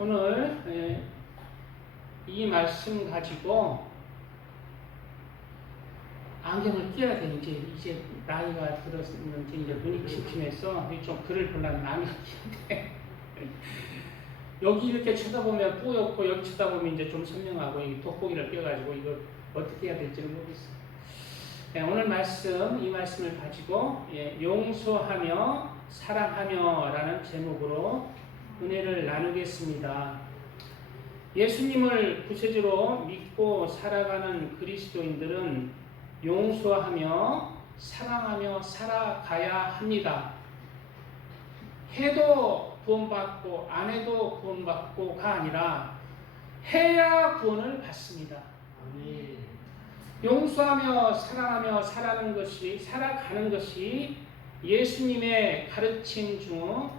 오늘 이 말씀 가지고 안경을 끼야 돼. 이제 나이가 들었는지 이제 눈이 침침해서 좀 글을 보려면 안경을 끼는데 여기 이렇게 쳐다보면 뿌옇고 여기 쳐다보면 이제 좀 선명하고 이 돋보기를 껴가지고 이거 어떻게 해야 될지는 모르겠어요. 오늘 말씀, 이 말씀을 가지고 용서하며 사랑하며 라는 제목으로 은혜를 나누겠습니다. 예수님을 구세주로 믿고 살아가는 그리스도인들은 용서하며 사랑하며 살아가야 합니다. 해도 구원받고 안 해도 구원받고가 아니라 해야 구원을 받습니다. 용서하며 사랑하며 살아가는 것이 예수님의 가르침 중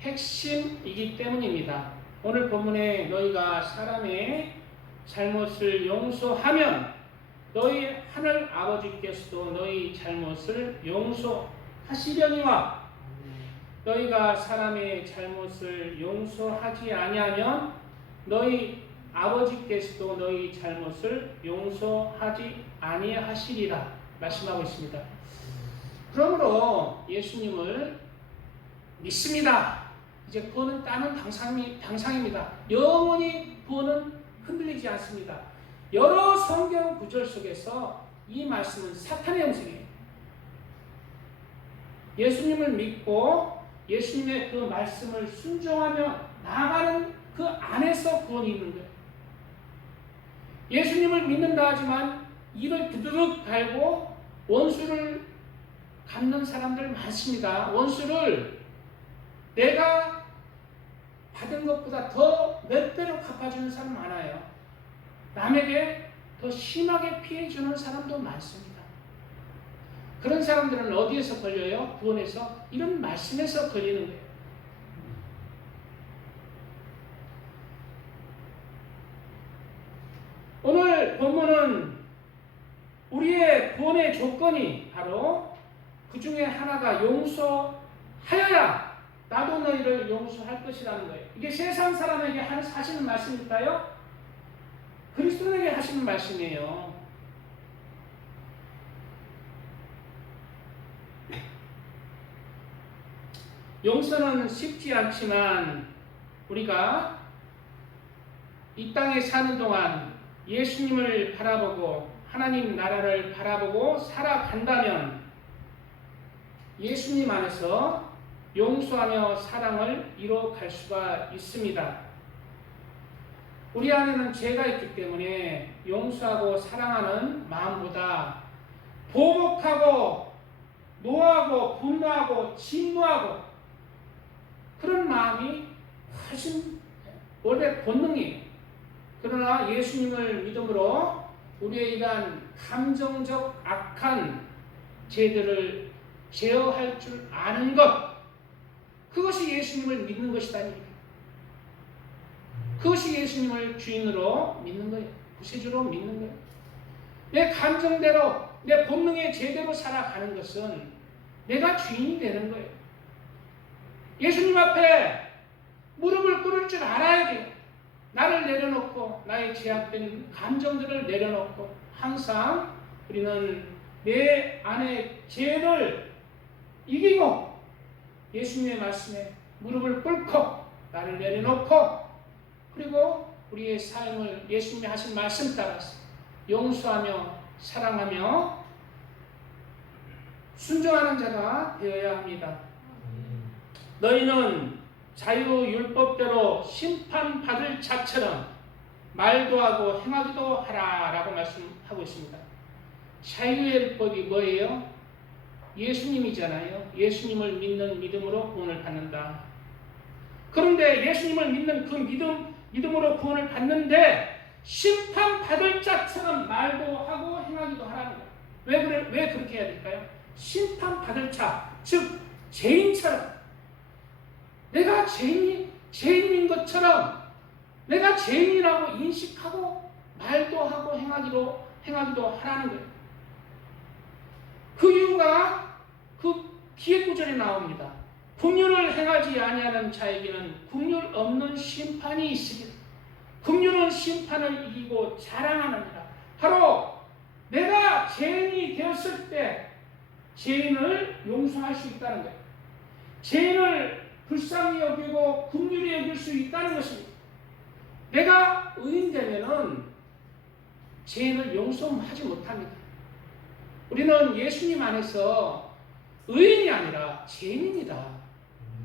핵심이기 때문입니다. 오늘 본문에 너희가 사람의 잘못을 용서하면 너희 하늘 아버지께서도 너희 잘못을 용서하시려니와 너희가 사람의 잘못을 용서하지 아니하면 너희 아버지께서도 너희 잘못을 용서하지 아니하시리라 말씀하고 있습니다. 그러므로 예수님을 믿습니다. 이제 구원은 따는 당상입니다. 영원히 구원은 흔들리지 않습니다. 여러 성경 구절 속에서 이 말씀은 사탄의 형상이에요. 예수님을 믿고 예수님의 그 말씀을 순종하며 나아가는 그 안에서 구원이 있는 거예요. 예수님을 믿는다 하지만 이를 두드륵 갈고 원수를 갚는 사람들 많습니다. 원수를 내가 받은 것보다 더 몇 배로 갚아주는 사람 많아요. 남에게 더 심하게 피해주는 사람도 많습니다. 그런 사람들은 어디에서 걸려요? 구원에서 이런 말씀에서 걸리는 거예요. 오늘 본문은 우리의 구원의 조건이 바로 그 중에 하나가 용서하여야 나도 너희를 용서할 것이라는 거예요. 이게 세상 사람에게 하시는 말씀일까요? 그리스도에게 하시는 말씀이에요. 용서는 쉽지 않지만 우리가 이 땅에 사는 동안 예수님을 바라보고 하나님 나라를 바라보고 살아간다면 예수님 안에서 용서하며 사랑을 이뤄갈 수가 있습니다. 우리 안에는 죄가 있기 때문에 용서하고 사랑하는 마음보다 보복하고 노하고 분노하고 진노하고 그런 마음이 훨씬 원래 본능이에요. 그러나 예수님을 믿음으로 우리의 이러한 감정적 악한 죄들을 제어할 줄 아는 것, 그것이 예수님을 믿는 것이다니. 그것이 예수님을 주인으로 믿는 거예요. 구세주로 믿는 거예요. 내 감정대로 내 본능의 제대로 살아가는 것은 내가 주인이 되는 거예요. 예수님 앞에 무릎을 꿇을 줄 알아야 돼요. 나를 내려놓고 나의 제약된 감정들을 내려놓고 항상 우리는 내 안의 죄를 이기고 예수님의 말씀에 무릎을 꿇고 나를 내려놓고 그리고 우리의 삶을 예수님이 하신 말씀 따라서 용서하며 사랑하며 순종하는 자가 되어야 합니다. 너희는 자유율법대로 심판받을 자처럼 말도 하고 행하기도 하라 라고 말씀하고 있습니다. 자유율법이 뭐예요? 예수님이잖아요. 예수님을 믿는 믿음으로 구원을 받는다. 그런데 예수님을 믿는 그 믿음으로 구원을 받는데 심판받을 자처럼 말도 하고 행하기도 하라는 거예요. 왜 그렇게 해야 될까요? 심판받을 자, 즉 죄인처럼 내가 죄인인 것처럼 내가 죄인이라고 인식하고 말도 하고 행하기도 하라는 거예요. 그 이유가 그 뒤에 구절에 나옵니다. 긍휼을 행하지 아니하는 자에게는 긍휼 없는 심판이 있으리라. 긍휼은 심판을 이기고 자랑하느니라. 바로 내가 죄인이 되었을 때 죄인을 용서할 수 있다는 거예요. 죄인을 불쌍히 여기고 긍휼히 여길 수 있다는 것입니다. 내가 의인 되면은 죄인을 용서하지 못합니다. 우리는 예수님 안에서 의인이 아니라 죄인입니다.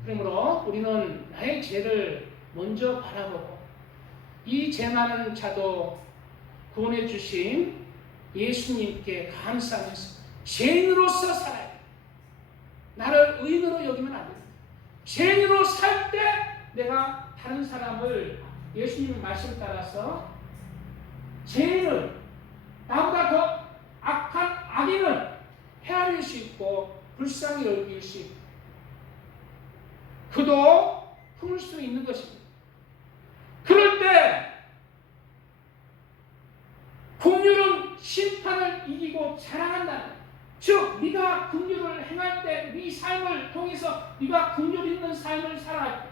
그러므로 우리는 나의 죄를 먼저 바라보고 이 죄 많은 자도 구원해 주신 예수님께 감사하면서 죄인으로서 살아야 돼. 나를 의인으로 여기면 안 됩니다. 죄인으로 살 때 내가 다른 사람을 예수님 말씀 따라서 죄인을 나보다 더 악한 악인을 헤아릴 수 있고 불쌍히 여길 수 있고 그도 품을 수 있는 것입니다. 그럴 때 긍휼은 심판을 이기고 자랑한다는 거예요. 즉 네가 긍휼을 행할 때 네 삶을 통해서 네가 긍휼 있는 삶을 살아갈 때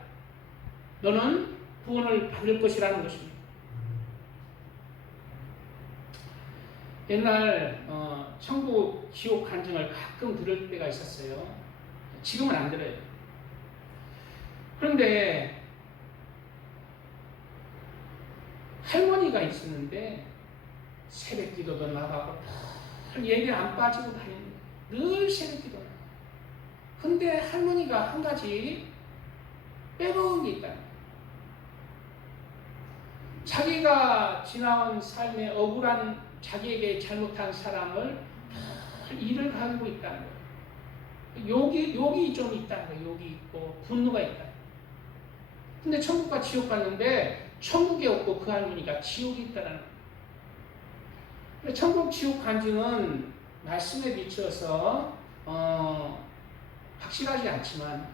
너는 구원을 받을 것이라는 것입니다. 옛날 천국 지옥 간증을 가끔 들을 때가 있었어요. 지금은 안 들어요. 그런데 할머니가 있었는데 새벽 기도도 나가고 예배 안 빠지고 다니는 늘 새벽 기도 나가고. 근데 할머니가 한 가지 빼먹은 게 있다. 자기가 지나온 삶의 억울한 자기에게 잘못한 사람을 일을 가지고 있다는 거예요. 욕이 좀 있다는 거예요. 욕이 있고 분노가 있다. 근데 천국과 지옥 갔는데 천국에 없고 그 할머니가 지옥에 있다는 거예요. 천국 지옥 간증은 말씀에 비추어서 확실하지 않지만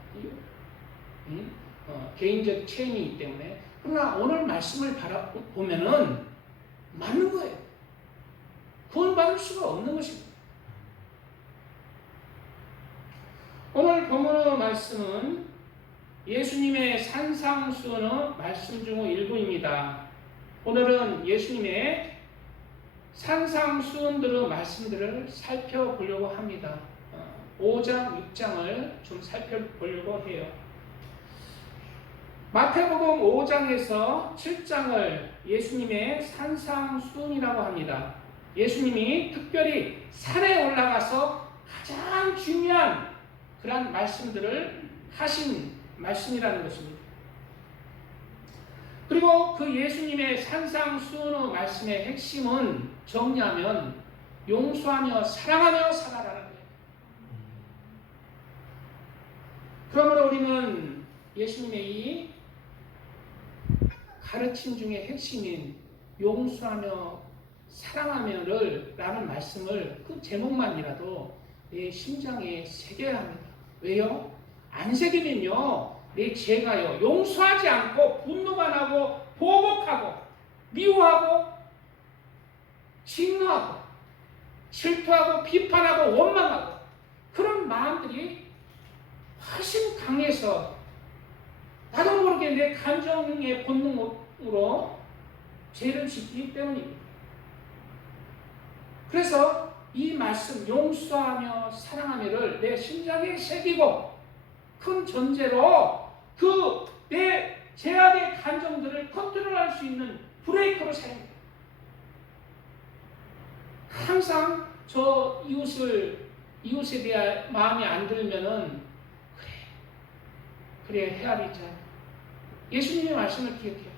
개인적 체험이기 때문에 그러나 오늘 말씀을 보면은 맞는 거예요. 구원받을 수가 없는 것입니다. 오늘 본문의 말씀은 예수님의 산상수훈의 말씀 중 일부입니다. 오늘은 예수님의 산상수훈들의 말씀들을 살펴보려고 합니다. 5장, 6장을 좀 살펴보려고 해요. 마태복음 5장에서 7장을 예수님의 산상수훈이라고 합니다. 예수님이 특별히 산에 올라가서 가장 중요한 그런 말씀들을 하신 말씀이라는 것입니다. 그리고 그 예수님의 산상수훈의 말씀의 핵심은 정리하면 용서하며 사랑하며 살아라는 거예요. 그러므로 우리는 예수님의 이 가르침 중에 핵심인 용서하며 사랑하며를 라는 말씀을 그 제목만이라도 내 심장에 새겨야 합니다. 왜요? 안 새기면요 내 죄가요 용서하지 않고 분노가 나고 보복하고 미워하고 진노하고 질투하고 비판하고 원망하고 그런 마음들이 훨씬 강해서 나도 모르게 내 감정의 본능으로 죄를 짓기 때문입니다. 그래서 이 말씀 용서하며 사랑하며를 내 심장에 새기고 큰 전제로 그 내 제약의 감정들을 컨트롤할 수 있는 브레이크로 사용합니다. 항상 저 이웃에 대한 마음이 안 들면은 그래 헤아리자. 예수님의 말씀을 기억해요.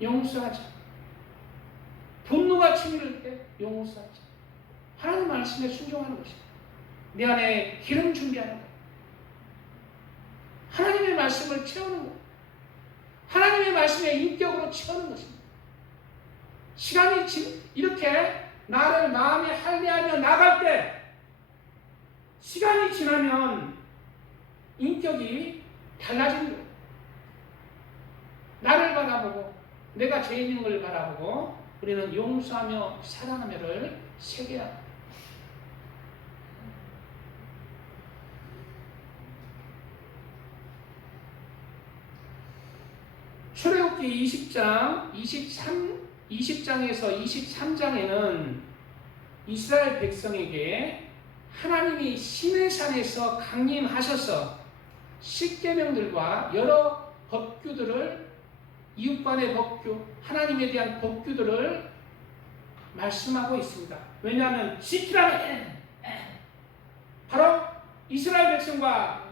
용서하자. 분노가 치밀을 때 용서하자. 하나님 말씀에 순종하는 것입니다. 내 안에 기름 준비하는 것. 하나님의 말씀을 채우는 것. 하나님의 말씀에 인격으로 채우는 것입니다. 시간이 이렇게 나를 마음에 할례하며 나갈 때 시간이 지나면 인격이 달라지는 거예요. 나를 바라보고 내가 죄인인 걸 바라보고 우리는 용서하며 사랑하며를 새겨야 합니다. 출애굽기 20장에서 23장에는 이스라엘 백성에게 하나님이 시내산에서 강림하셔서 십계명들과 여러 법규들을, 이웃간의 법규, 하나님에 대한 법규들을 말씀하고 있습니다. 왜냐하면 지키라면 바로 이스라엘 백성과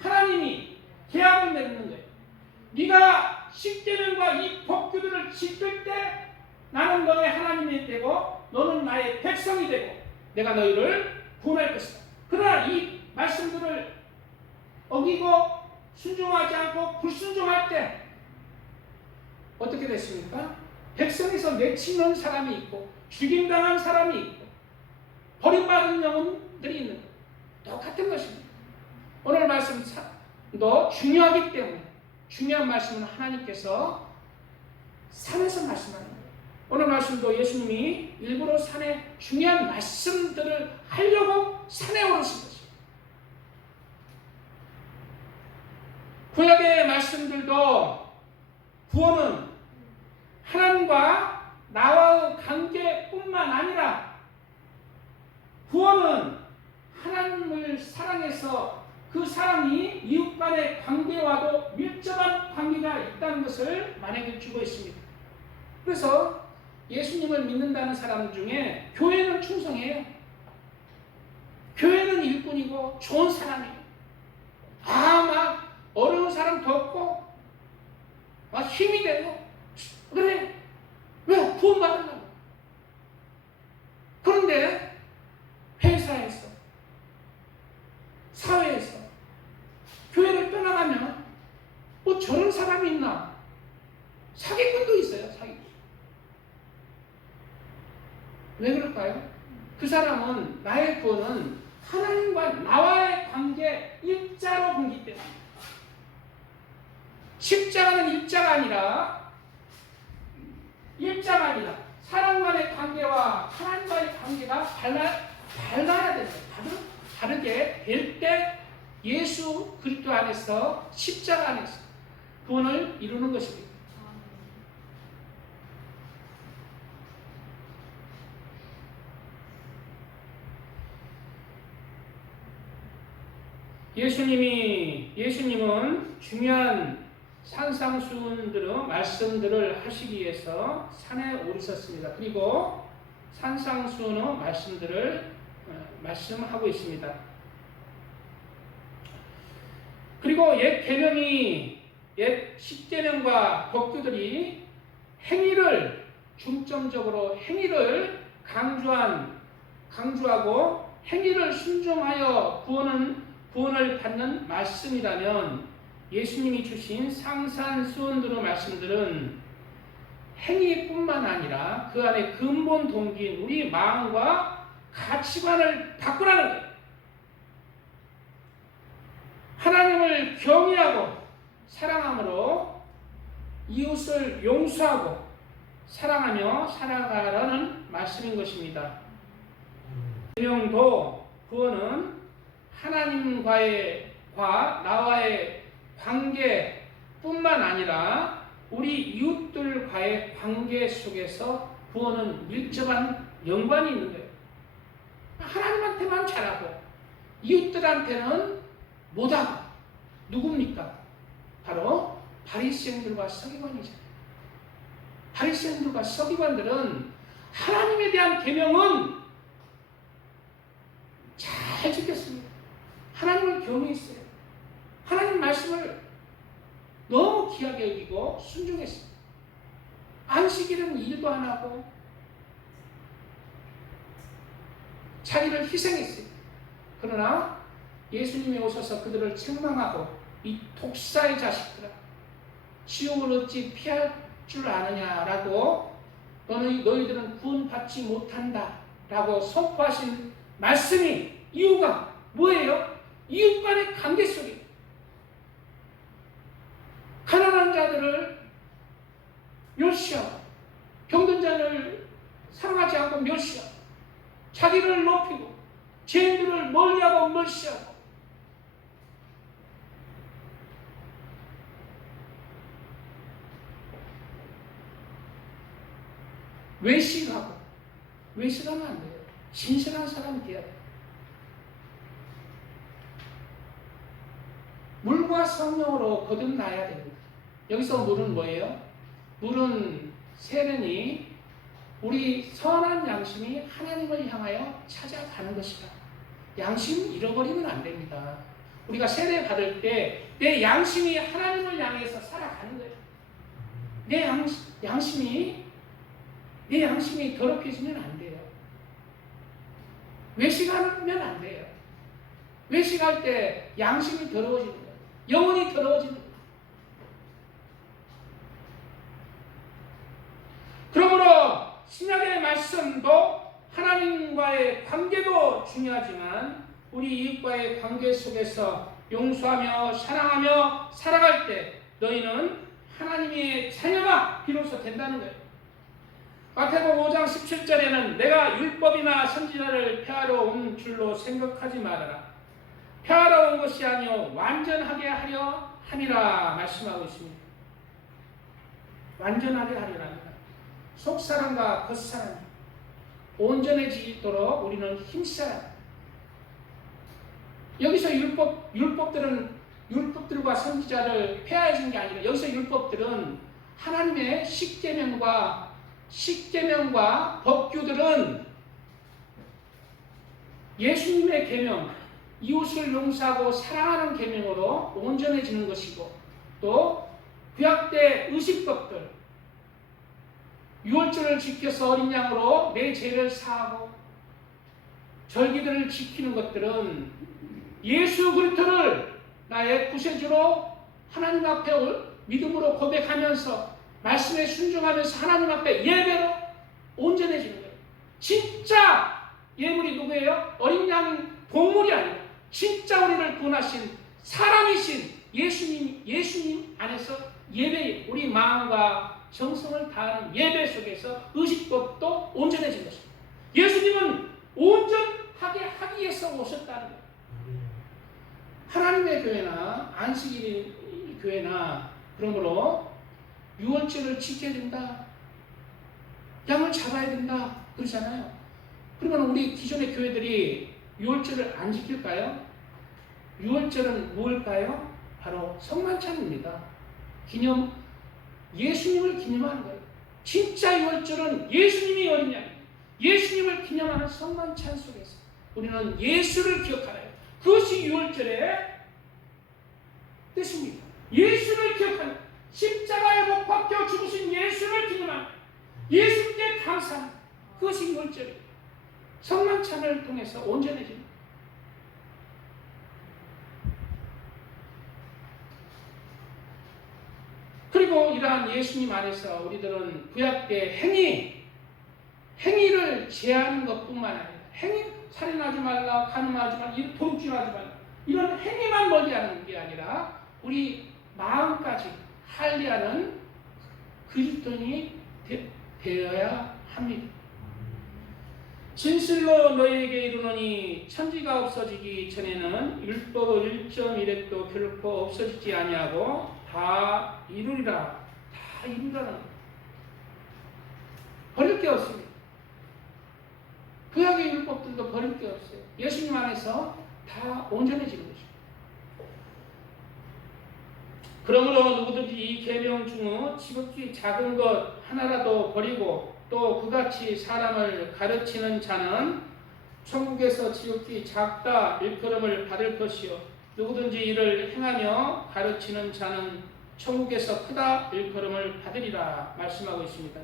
하나님이 계약을 맺는 거예요. 네가 십계명과 이 법규들을 지킬 때 나는 너의 하나님이 되고 너는 나의 백성이 되고 내가 너희를 구원할 것이다. 그러나 이 말씀들을 어기고 순종하지 않고 불순종할 때 어떻게 됐습니까? 백성에서 내치는 사람이 있고 죽임당한 사람이 있고 버림받은 영혼들이 있는 거예요. 똑같은 것입니다. 오늘 말씀도 중요하기 때문에 중요한 말씀은 하나님께서 산에서 말씀하는 거예요. 오늘 말씀도 예수님이 일부러 산에 중요한 말씀들을 하려고 산에 오르신 것입니다. 구약의 말씀들도 구원은 하나님과 나와의 관계뿐만 아니라 구원은 하나님을 사랑해서 그 사람이 이웃 간의 관계와도 밀접한 관계가 있다는 것을 만약에 주고 있습니다. 그래서 예수님을 믿는다는 사람 중에 교회는 충성해요. 교회는 일꾼이고 좋은 사람이에요. 막 어려운 사람도 없고 막 힘이 되고 그래. 왜? 구원받으려고. 그런데 회사에서 사회에서 교회를 떠나가면 뭐 저런 사람이 있나? 사기꾼도 있어요. 사기꾼. 왜 그럴까요? 그 사람은 나의 구원은 하나님과 나와의 관계 일자로 보기 때문에 십자가는 일자가 아니라 사람과의 관계와 하나님과의 관계가 달라야 됩니다. 다르게 될 때 예수 그리스도 안에서 십자가 안에서 구원을 이루는 것입니다. 예수님은 중요한 산상수훈들의 말씀들을 하시기 위해서 산에 오르셨습니다. 그리고 산상수훈의 말씀들을 말씀하고 있습니다. 그리고 옛 십계명과 법규들이 행위를 중점적으로 행위를 강조하고 행위를 순종하여 구원을 받는 말씀이라면 예수님이 주신 상산수훈들의 말씀들은 행위뿐만 아니라 그 안에 근본 동기인 우리 마음과 가치관을 바꾸라는 거예요. 하나님을 경외하고 사랑함으로 이웃을 용서하고 사랑하며 살아가라는 말씀인 것입니다. 계명도 구원은 하나님과 나와의 관계뿐만 아니라 우리 이웃들과의 관계 속에서 구원은 밀접한 연관이 있는 거예요. 하나님한테만 잘하고 이웃들한테는 못하고 누굽니까? 바로 바리새인들과 서기관이잖아요. 바리새인들과 서기관들은 하나님에 대한 계명은 잘 지켰습니다. 하나님을 경외했어요. 하나님 말씀을 너무 귀하게 여기고 순종했습니다. 안식일은 일도 안 하고 자기를 희생했어요. 그러나 예수님이 오셔서 그들을 책망하고 이 독사의 자식들아 지옥을 어찌 피할 줄 아느냐라고 너희들은 구원받지 못한다 라고 선포하신 말씀이 이유가 뭐예요? 이웃 간의 관계 속에 가난한 자들을 멸시하고 병든 자를 사랑하지 않고 멸시하고 자기를 높이고 죄인들을 멀리하고 멸시하고 외식하면 안 돼요. 신실한 사람이 돼야 돼요. 물과 성령으로 거듭나야 됩니다. 여기서 물은 뭐예요? 물은 세련이 우리 선한 양심이 하나님을 향하여 찾아가는 것이다. 양심 잃어버리면 안 됩니다. 우리가 세례 받을 때 내 양심이 하나님을 향해서 살아가는 거예요. 내 양심이 더럽혀지면 안 돼요. 외식하면 안 돼요. 외식할 때 양심이 더러워지는 거예요. 영혼이 더러워지는 거예요. 그러므로 신약의 말씀도 하나님과의 관계도 중요하지만 우리 이웃과의 관계 속에서 용서하며 사랑하며 살아갈 때 너희는 하나님의 자녀가 비로소 된다는 거예요. 마태복음 5장 17절에는 내가 율법이나 선지자를 폐하러 온 줄로 생각하지 말아라. 폐하러 온 것이 아니요 완전하게 하려 함이라 말씀하고 있습니다. 완전하게 하려는 합니다. 속사람과 겉사람 온전해지도록 우리는 힘써야. 여기서 율법들과 선지자를 폐하해준 게 아니라 여기서 율법들은 하나님의 십계명과 법규들은 예수님의 계명, 이웃을 용서하고 사랑하는 계명으로 온전해지는 것이고, 또 구약 때 의식법들, 유월절을 지켜서 어린 양으로 내 죄를 사하고 절기들을 지키는 것들은 예수 그리스도를 나의 구세주로 하나님 앞에 믿음으로 고백하면서 말씀에 순종하면서 하나님 앞에 예배로 온전해지는 거예요. 진짜 예물이 누구예요? 어린 양 동물이 아니라 진짜 우리를 구원하신 사람이신 예수님 안에서 예배, 우리 마음과 정성을 다하는 예배 속에서 의식법도 온전해진 것입니다. 예수님은 온전하게 하기 위해서 오셨다는 거예요. 하나님의 교회나 안식일 교회나 그러므로 유월절을 지켜야 된다. 양을 잡아야 된다. 그러잖아요. 그러면 우리 기존의 교회들이 유월절을 안 지킬까요? 유월절은 무엇일까요? 바로 성만찬입니다. 예수님을 기념하는 거예요. 진짜 유월절은 예수님이 어린 양이에요. 예수님을 기념하는 성만찬 속에서 우리는 예수를 기억하라. 그것이 유월절의 뜻입니다. 예수를 기억하는, 십자가에 못 박혀 죽으신 예수를 기념하는, 예수께 감사하는, 그것이 유월절이에요. 성만찬을 통해서 온전해집니다. 그리고 이러한 예수님 안에서 우리들은 구약 때 행위를 제하는 것뿐만 아니라 살인하지 말라, 간음하지 말라, 도둑질하지 말라, 이런 행위만 멀리하는 게 아니라 우리 마음까지 할례하는 그리스도인이 되어야 합니다. 진실로 너희에게 이르노니 천지가 없어지기 전에는 율법 1.1획도 결코 없어지지 아니하고 다 이루리라. 다 이루라는 거예요. 버릴 게 없습니다. 구약의 율법들도 버릴 게 없어요. 예수님 안에서 다 온전해지는 것입니다. 그러므로 누구든지 이 계명 중 지극히 작은 것 하나라도 버리고 또 그같이 사람을 가르치는 자는 천국에서 지극히 작다 일컬음을 받을 것이요 누구든지 이를 행하며 가르치는 자는 천국에서 크다 일컬음을 받으리라 말씀하고 있습니다.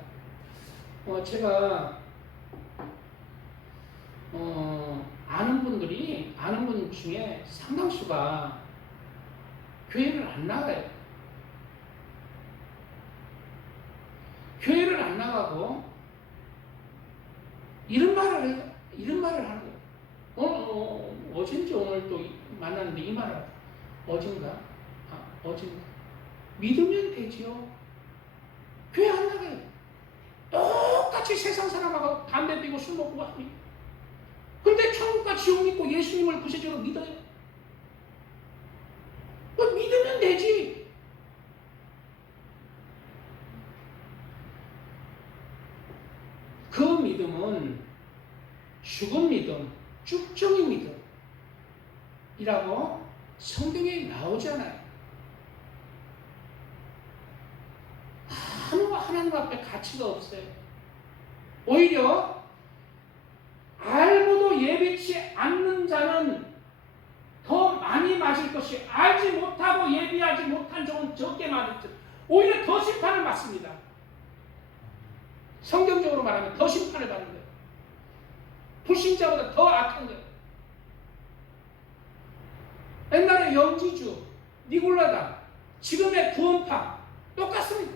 제가 아는 분 중에 상당수가 교회를 안 나가요. 교회를 안 나가고 이런 말을 하는 거예요. 어젠지 오늘 또 만났는데 이 말을 어젠가 믿으면 되지요. 교회 안 나가요. 똑같이 세상 사람하고 담배 피고 술 먹고 합니다. 근데 천국과 지옥 믿고 예수님을 구세주로 믿어요. 믿으면 되지. 믿음은 죽은 믿음, 쭉정이 믿음이라고 성경에 나오잖아요. 아무 하나님 앞에 가치가 없어요. 오히려 알고도 예비치 않는 자는 더 많이 맞을 것이, 알지 못하고 예비하지 못한 종은 적게 맞을 것, 오히려 더 심판을 받습니다. 성경적으로 말하면 더 심판을 받는 거예요. 불신자보다 더 악한 거예요. 옛날에 영지주, 니골라다, 지금의 구원파 똑같습니다.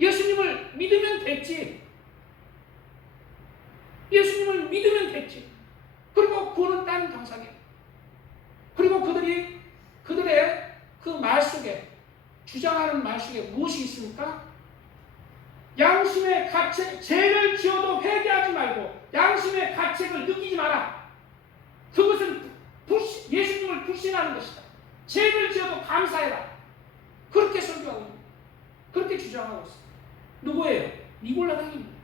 예수님을 믿으면 됐지. 예수님을 믿으면 됐지. 그리고 구원은 딴 당사게. 그리고 그들의 그 말 속에, 주장하는 말 속에 무엇이 있습니까? 양심의 가책, 죄를 지어도 회개하지 말고 양심의 가책을 느끼지 마라. 그것은 예수님을 불신하는 것이다. 죄를 지어도 감사해라. 그렇게 설교하고 있습니다. 그렇게 주장하고 있습니다. 누구예요? 니골라당입니다.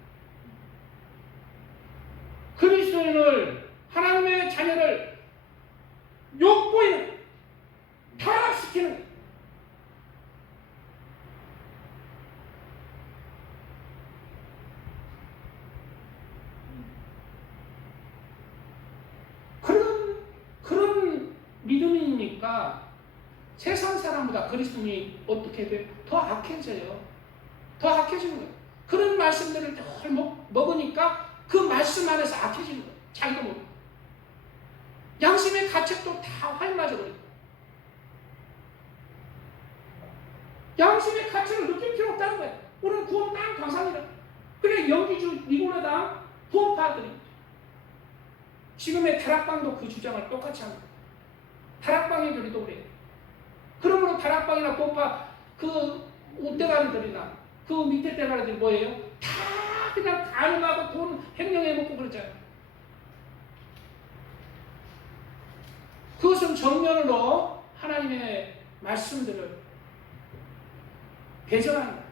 그리스도인을, 하나님의 자녀를 욕보이는, 타락시키는, 그런 믿음이니까 세상 사람보다 그리스도인이 어떻게 돼요? 더 악해져요. 더 악해지는 거예요. 그런 말씀들을 늘 먹으니까 그 말씀 안에서 악해지는 거예요. 자기도 모르고. 양심의 가책도 다 활맞아버리고. 양심의 가책을 느낄 필요 없다는 거예요. 우리는 구원 딱 감사합니다. 그래, 영지주, 니골라당, 구원파들이 지금의 다락방도 그 주장을 똑같이 합니다. 다락방의 교리도 그래요. 그러므로 다락방이나 구원파, 그 우대가리들이나 그 밑에 대가리들이 뭐예요? 다 그냥 가능하고 돈 횡령해먹고 그러잖아요. 그것은 정면으로 하나님의 말씀들을 배정하는 거예요.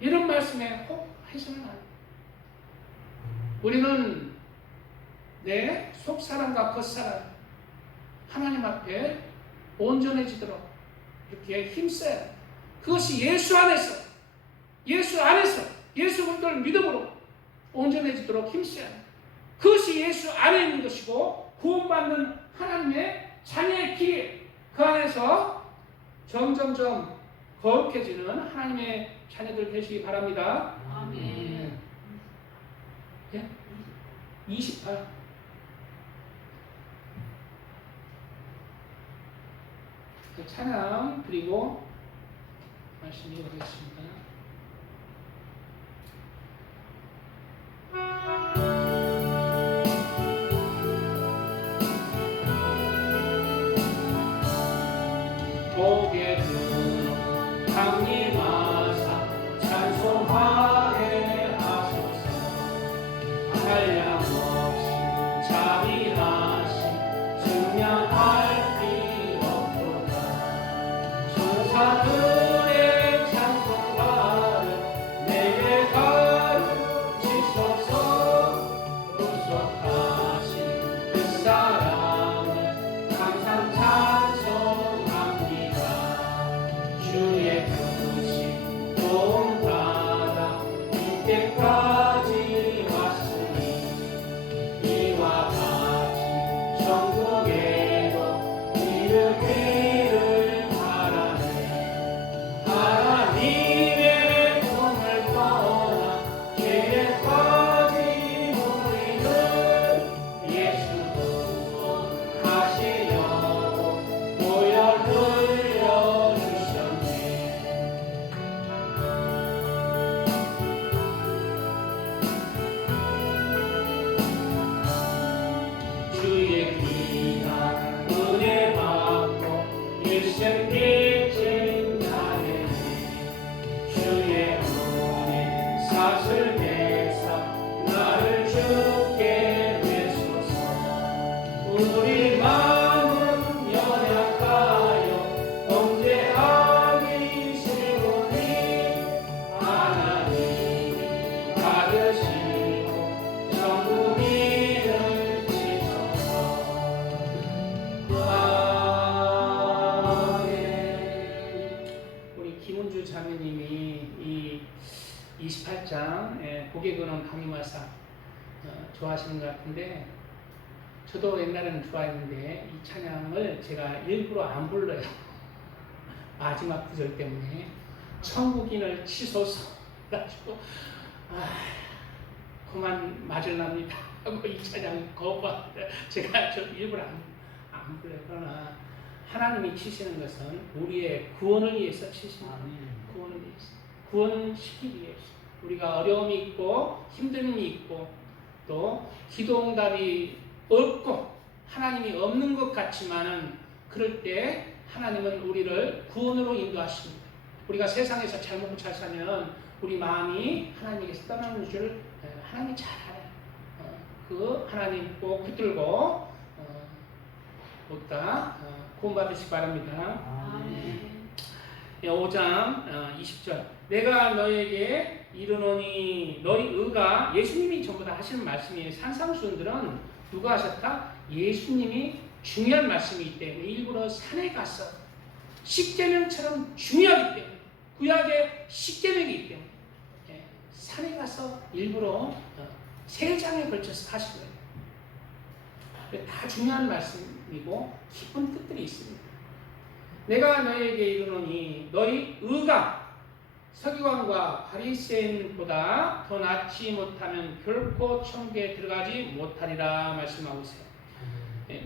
이런 말씀에 혹 해서는 안 돼요. 우리는 내 속사람과 겉사람 하나님 앞에 온전해지도록 이렇게 힘써야 해요. 그것이 예수 안에서 예수 그리스도를 믿음으로 온전해지도록 힘써야 해요. 그것이 예수 안에 있는 것이고 구원받는 하나님의 자녀의 길이에요. 그 안에서 점점점 거룩해지는 하나님의 자녀들 되시기 바랍니다. 아멘. 예? 28. 찬양 그리고 말씀 이어가겠습니다. 고개를 강림하사 찬송하게 하소서. 한량없이 자비하신 증명할 길 없도다. 천사들의 찬송가를 내게 가르치소서. 구속하신 그 사랑을 항상 찬송합니다. 주의 크신 도움 받아 이때까지 왔으니 이와 같이 천국에도 이르기를 바라네. 하나님의 품을 떠나 죄에 빠진 우리는 예수 구원하시려고 보혈 흘려주셨네. 주의 귀한 은혜 받고 일생 빚진 자에게 주의 은혜 사슬 내사 나를 주게 되소서. 우리 마음은 연약하여 범죄하기 쉬우니 하나님이 받으시 김은주 자매님이 이 28장 고개 그는 강림하사 좋아하시는 것 같은데, 저도 옛날에는 좋아했는데 이 찬양을 제가 일부러 안 불러요. 마지막 구절 때문에 천국인을 치소서 가지고 그만 맞을랍니다 하고 이 찬양을 거부합니다. 제가 일부러 안 불러요. 그러나 하나님이 치시는 것은 우리의 구원을 위해서 치십니다. 구원을 위해서, 구원시키기 위해서. 우리가 어려움이 있고 힘듦이 있고 또 기도응답이 없고 하나님이 없는 것 같지만은, 그럴 때 하나님은 우리를 구원으로 인도하십니다. 우리가 세상에서 잘 먹고 잘 살면 우리 마음이 하나님에게서 떠나는 줄 하나님이 잘 알아요. 그 하나님 꼭 붙들고 묻다 구원받으시기 바랍니다. 아멘. 5장 20절 내가 너에게 이르노니 너희 의가, 예수님이 전부 다 하시는 말씀이에요. 산상수훈들은 누가 하셨다? 예수님이 중요한 말씀이기 때문에 일부러 산에 가서 십계명처럼 중요하기 때문에, 구약의 십계명이기 때문에 산에 가서 일부러 3장에 걸쳐서 하신 거예요. 다 중요한 말씀이고 깊은 뜻들이 있습니다. 내가 너에게 이르노니 너희 의가 서기관과 바리새인보다 더 낫지 못하면 결코 천국에 들어가지 못하리라 말씀하고 있어요.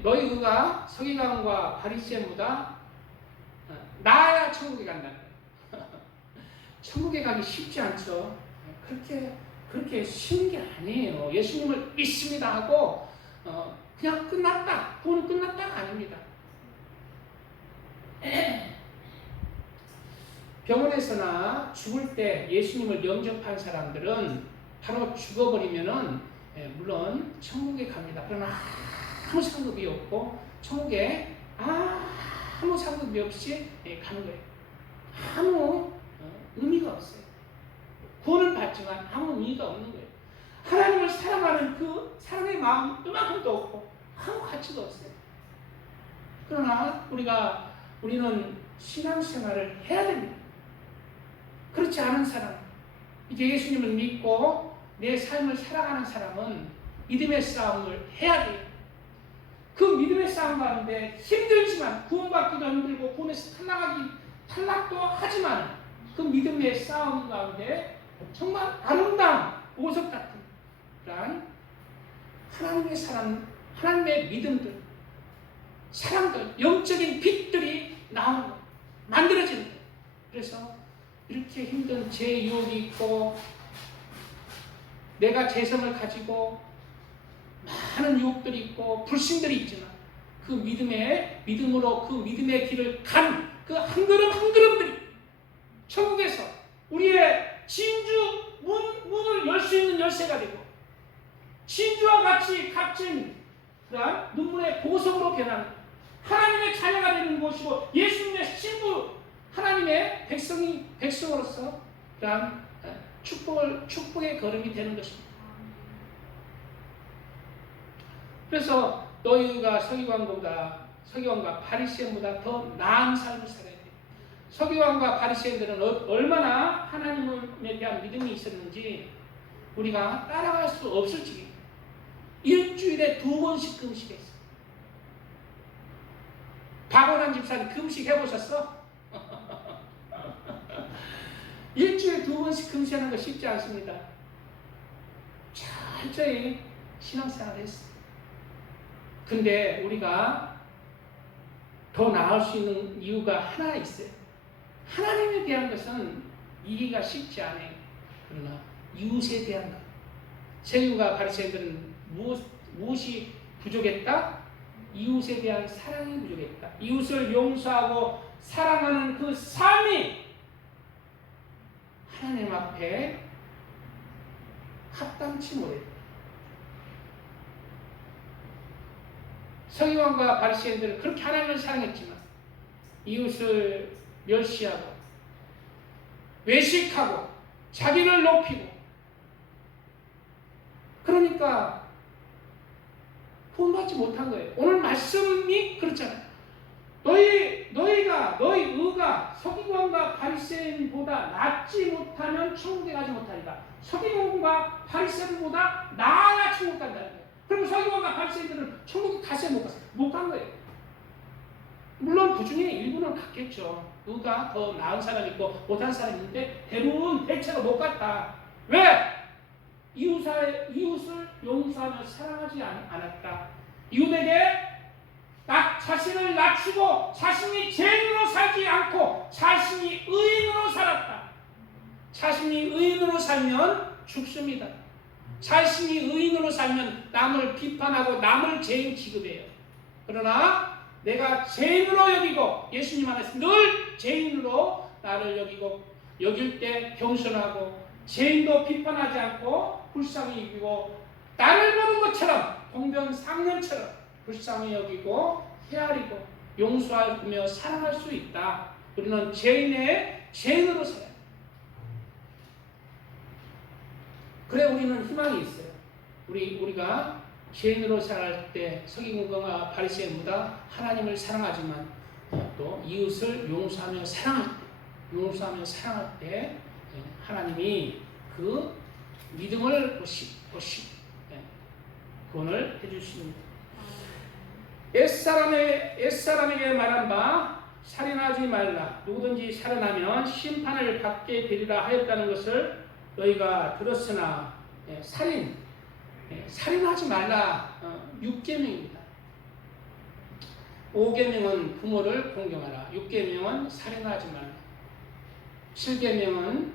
너희 의가 서기관과 바리새인보다 나아야 천국에 간다. 천국에 가기 쉽지 않죠. 그렇게 쉬운 게 아니에요. 예수님을 믿습니다 하고 그냥 끝났다, 구원은 끝났다가 아닙니다. 병원에서나 죽을 때 예수님을 영접한 사람들은 바로 죽어버리면은 물론 천국에 갑니다. 그러나 아무 상급이 없고 천국에 아무 상급이 없이 가는 거예요. 아무 의미가 없어요. 구원을 받지만 아무 의미가 없는 거예요. 하나님을 사랑하는 그 사랑의 마음 이만큼도 없고 아무 가치도 없어요. 그러나 우리는 신앙생활을 해야 됩니다. 그렇지 않은 사람, 이제 예수님을 믿고 내 삶을 살아가는 사람은 믿음의 싸움을 해야 돼요. 그 믿음의 싸움 가운데 힘들지만, 구원받기도 힘들고 구원에서 탈락도 하지만, 그 믿음의 싸움 가운데 정말 아름다운 보석 같은 그런 하나님의 사람, 하나님의 믿음들, 사람들, 영적인 빛들이 나오는 거예요. 만들어지는 거예요. 그래서 이렇게 힘든 제 유혹이 있고 내가 재성을 가지고 많은 유혹들이 있고 불신들이 있지만, 그 믿음으로 그 믿음의 길을 간 그 한 걸음 한 걸음들이 천국에서 우리의 진주 문을 열 수 있는 열쇠가 되고, 진주와 같이 값진 그런 눈물의 보석으로 변하는 하나님의 자녀가 되는 곳이고, 예수님의 신부, 하나님의 백성으로서 그런 축복의 걸음이 되는 것입니다. 그래서 너희가 서기관과 바리새인보다 더 나은 삶을 살아야 돼요. 서기관과 바리새인들은 얼마나 하나님에 대한 믿음이 있었는지 우리가 따라갈 수 없을 지경입니다. 일주일에 2번씩 금식했어요. 박원환 집사님 금식 해보셨어? 일주일에 2번씩 금식하는 거 쉽지 않습니다. 철저히 신앙생활을 했어요. 근데 우리가 더 나을 수 있는 이유가 하나 있어요. 하나님에 대한 것은 이해가 쉽지 않아요. 그러나 이웃에 대한 것, 세리와 바리새인들은 무엇이 부족했다? 이웃에 대한 사랑이 부족했다. 이웃을 용서하고 사랑하는 그 삶이 하나님 앞에 합당치 못했다. 서기관과 바리새인들은 그렇게 하나님을 사랑했지만 이웃을 멸시하고 외식하고 자기를 높이고, 그러니까 구원받지 못한 거예요. 오늘 말씀이 그렇잖아요. 너희 의가 서기관과 바리새인보다 낫지 못하면 천국에 가지 못하리라. 서기관과 바리새인보다 나아야 천국 간다는 거예요. 그럼 서기관과 바리새인들은 천국에 갔어요, 못 갔어요? 못 간 거예요. 물론 그 중에 일부는 갔겠죠. 의가 더 나은 사람이 있고 못한 사람이 있는데 대부분 대체로 못 갔다. 왜? 이웃을 용서하며 사랑하지 않았다. 이웃에게 자신을 낮추고 자신이 죄인으로 살지 않고 자신이 의인으로 살았다. 자신이 의인으로 살면 죽습니다. 자신이 의인으로 살면 남을 비판하고 남을 죄인 취급해요. 그러나 내가 죄인으로 여기고 예수님 안에서 늘 죄인으로 나를 여길 때 겸손하고 죄인도 비판하지 않고 불쌍히 여기고 나를 보는 것처럼 동병상련처럼 불쌍히 여기고 헤아리고 용서하며 사랑할 수 있다. 우리는 죄인으로 살아요. 그래 우리는 희망이 있어요. 우리가 죄인으로 살아갈 때 서기관과 바리새인보다 하나님을 사랑하지만 또 이웃을 용서하며 사랑할 때 하나님이 그 믿음을 구원을 해주십니다. 옛사람에게 말한 바 살인하지 말라. 누구든지 살인하면 심판을 받게 되리라 하였다는 것을 너희가 들었으나 살인하지 말라. 6계명입니다. 5계명은 부모를 공경하라. 6계명은 살인하지 말라. 7계명은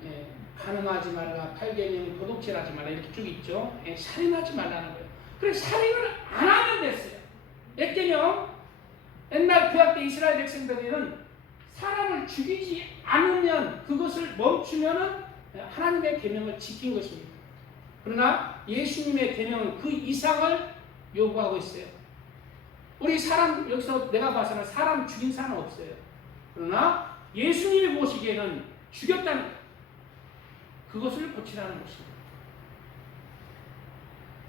간음하지 말라. 8계명은 도둑질하지 말라. 이렇게 쭉 있죠. 살인하지 말라는 거예요. 그래서 살인을 안 하면 됐어요. 1계명, 옛날 구약 때 이스라엘 백성들은 사람을 죽이지 않으면 그것을 멈추면은 하나님의 계명을 지킨 것입니다. 그러나 예수님의 계명은 그 이상을 요구하고 있어요. 우리 사람, 여기서 내가 봐서는 사람 죽인 사람은 없어요. 그러나 예수님이 보시기에는 죽였다는 그것을 고치라는 것입니다.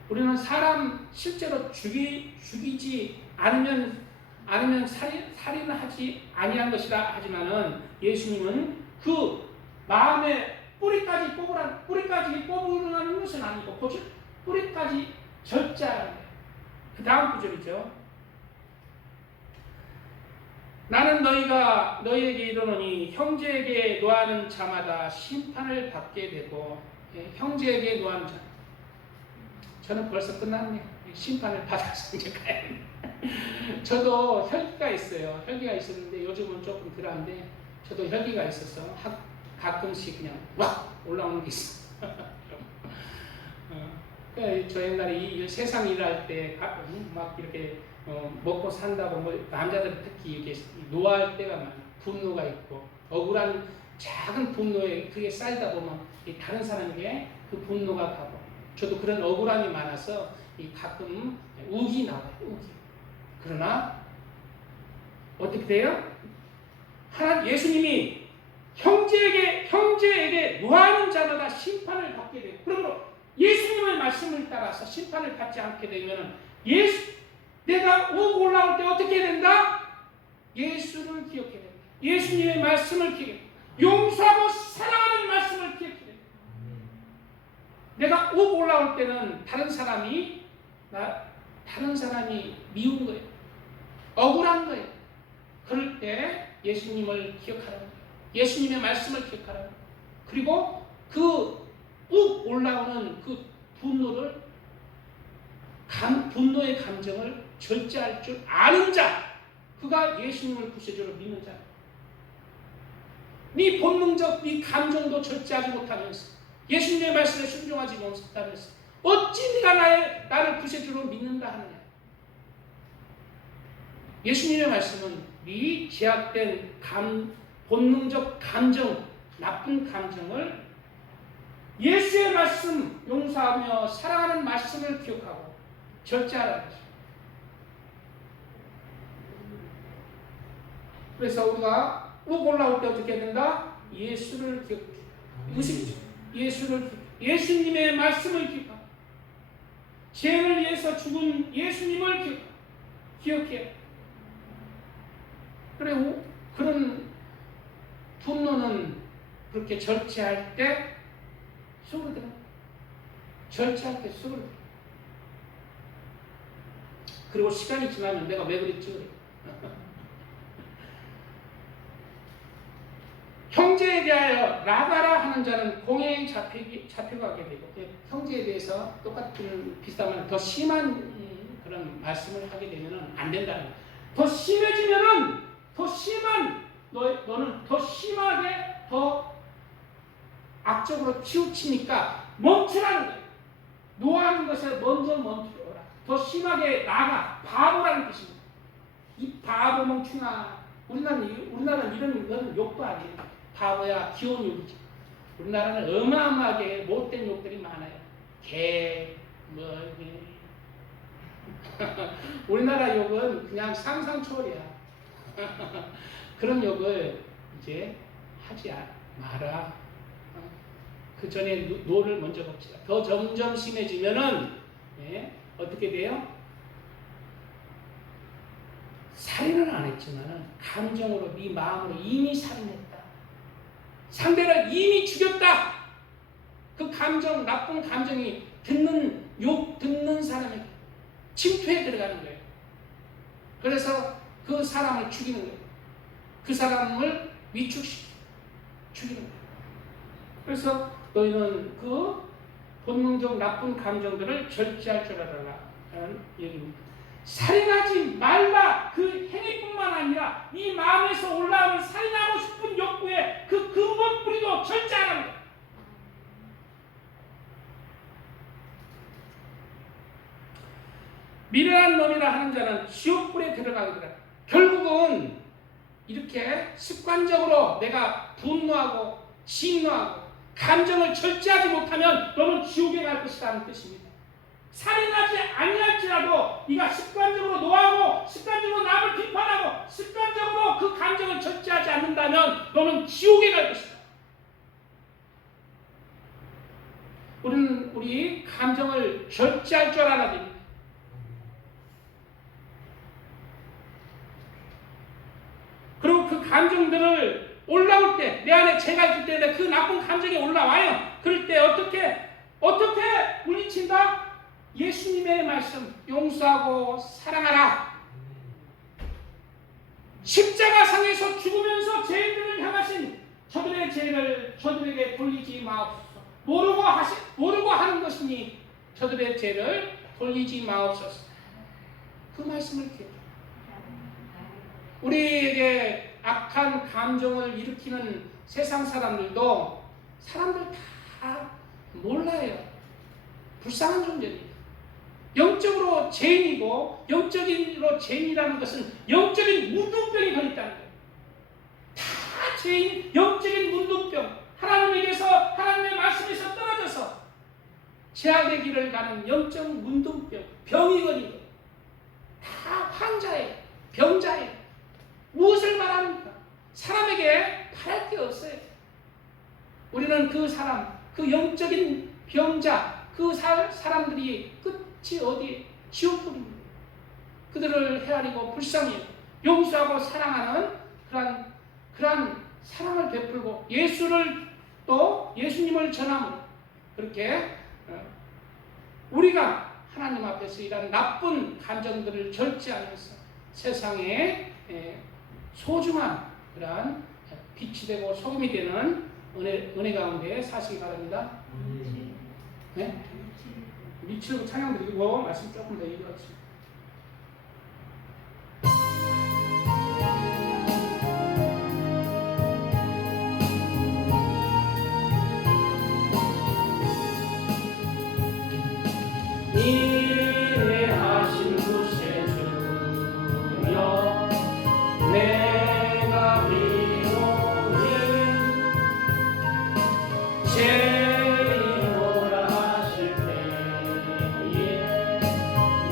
우리는 사람 실제로 죽이지 않으면 살인하지 아니한 것이라 하지만은 예수님은 그 마음의 뿌리까지 뽑으라는 것은 아니고 뿌리까지 절제하라는 거예요. 그 다음 구절이죠. 나는 너희에게 이르노니 형제에게 노하는 자마다 심판을 받게 되고 형제에게 노하는 자 저는 벌써 끝났네요. 심판을 받아서 이제 가야 돼요. 저도 혈기가 있어요. 혈기가 있었는데 요즘은 조금 덜한데 저도 혈기가 있어서 가끔씩 그냥 막 올라오는 게 있어요. 저 옛날에 세상 일할 때 막 이렇게 먹고 산다고 남자들 특히 이렇게 노할 때가 많아요. 분노가 있고 억울한 작은 분노에 그게 쌓이다 보면 다른 사람에게 그 분노가 가고 저도 그런 억울함이 많아서 가끔 욱이 나와요. 욱이. 그러나 어떻게 돼요? 예수님이 형제에게 노하는 자마다 심판을 받게 돼요. 그러므로 예수님의 말씀을 따라서 심판을 받지 않게 되면 내가 욱 올라올 때 어떻게 된다? 예수를 기억해야 된다. 예수님의 말씀을 기억해야 된다. 용서하고 사랑하는 말씀을 기억해야 된다. 내가 욱 올라올 때는 다른 사람이 미운 거예요. 억울한 거예요. 그럴 때 예수님을 기억하라는 거예요. 예수님의 말씀을 기억하라는 거예요. 그리고 그 욱 올라오는 그 분노의 감정을 절제할 줄 아는 자, 그가 예수님을 구세주로 믿는 자. 네 본능적 네 감정도 절제하지 못하면서 예수님의 말씀에 순종하지 못하면서 어찌 네가 나를 구세주로 믿는다 하느냐. 예수님의 말씀은 네 제약된 본능적 감정, 나쁜 감정을 예수의 말씀, 용서하며 사랑하는 말씀을 기억하고 절제하라는 것입니다. 그래서 우리가 욱 올라올 때 어떻게 된다? 예수를 기억해. 이것이 예수님의 말씀을 기억하고 죄를 위해서 죽은 예수님을 기억해. 그래 그런 분노는 그렇게 절제할 때 수그러들어. 절제할 때 수그러들어. 그리고 시간이 지나면 내가 왜 그랬지 그래. 형제에 대하여 나가라 하는 자는 공회에 잡혀가게 되고, 형제에 대해서 똑같은 비슷한 더 심한 그런 말씀을 하게 되면 안 된다는 거예요. 더 심해지면은 더 심한 너는 더 심하게 더 악적으로 치우치니까 멈추라는 거예요. 노하는 것에 먼저 멈추라. 더 심하게 나가. 바보라는 뜻입니다. 이 바보 멍충아. 우리나라는 이런 건 욕도 아니에요. 바보야, 귀여운 욕이지. 우리나라는 어마어마하게 못된 욕들이 많아요. 개, 우리나라 욕은 그냥 상상 초월이야. 그런 욕을 이제 하지 마라. 그 전에 노를 먼저 봅시다. 더 점점 심해지면은 어떻게 돼요? 살인은 안 했지만은 감정으로 네 마음으로 이미 살인했다. 상대를 이미 죽였다. 그 감정, 나쁜 감정이 듣는 사람에게 침투해 들어가는 거예요. 그래서 그 사람을 죽이는 거예요. 그 사람을 위축시키고 죽이는 거예요. 그래서 너희는 그 본능적 나쁜 감정들을 절제할 줄 알아라 라는 얘기입니다. 살인하지 말라. 그 행위뿐만 아니라 이 마음에서 올라오는 살인하고 싶은 욕구의 그 근본 뿌리도 절제하는 거예요. 미련한 놈이라 하는 자는 지옥불에 들어가게 되라. 결국은 이렇게 습관적으로 내가 분노하고 진노하고 감정을 절제하지 못하면 너는 지옥에 갈 것이라는 뜻입니다. 살인하지 아니할지라도 네가 습관적으로 노하고 습관적으로 남을 비판하고 습관적으로 그 감정을 절제하지 않는다면 너는 지옥에 갈 것이다. 우리는 우리 감정을 절제할 줄 알아야 됩니다. 그리고 그 감정들을 올라올 때, 내 안에 죄가 있을 때 그 나쁜 감정이 올라와요. 그럴 때 어떻게 물리친다? 예수님의 말씀, 용서하고 사랑하라. 십자가상에서 죽으면서 죄인들을 향하신 저들의 죄를 저들에게 돌리지 마옵소서. 모르고 하는 것이니 저들의 죄를 돌리지 마옵소서. 그 말씀을 기억해. 우리에게 악한 감정을 일으키는 세상 사람들 다 몰라요. 불쌍한 존재입니다. 영적으로 죄인이고, 영적으로 죄인이라는 것은 영적인 문둥병이 걸렸다는 거예요. 다 죄인, 영적인 문둥병. 하나님의 말씀에서 떨어져서 죄악의 길을 가는 영적 문둥병, 병이 걸리고 다 환자예요. 병자예요. 무엇을 말합니까? 사람에게 바랄 게 없어요. 우리는 그 사람, 그 영적인 병자, 그 사람들이 끝이 어디? 지옥불입니다. 그들을 헤아리고 불쌍히 용서하고 사랑하는 그러한 사랑을 베풀고 예수님을 전함으로 그렇게 우리가 하나님 앞에서 이런 나쁜 감정들을 절제하면서 세상에 소중한 그러한 빛이 되고 소금이 되는 은혜 가운데 사시기 바랍니다. 네? 미치고 찬양 드리고 말씀 조금 더 얘기하겠습니다. 인내하신 구세 주여 내가 비로소 죄인이라 하실 때에 나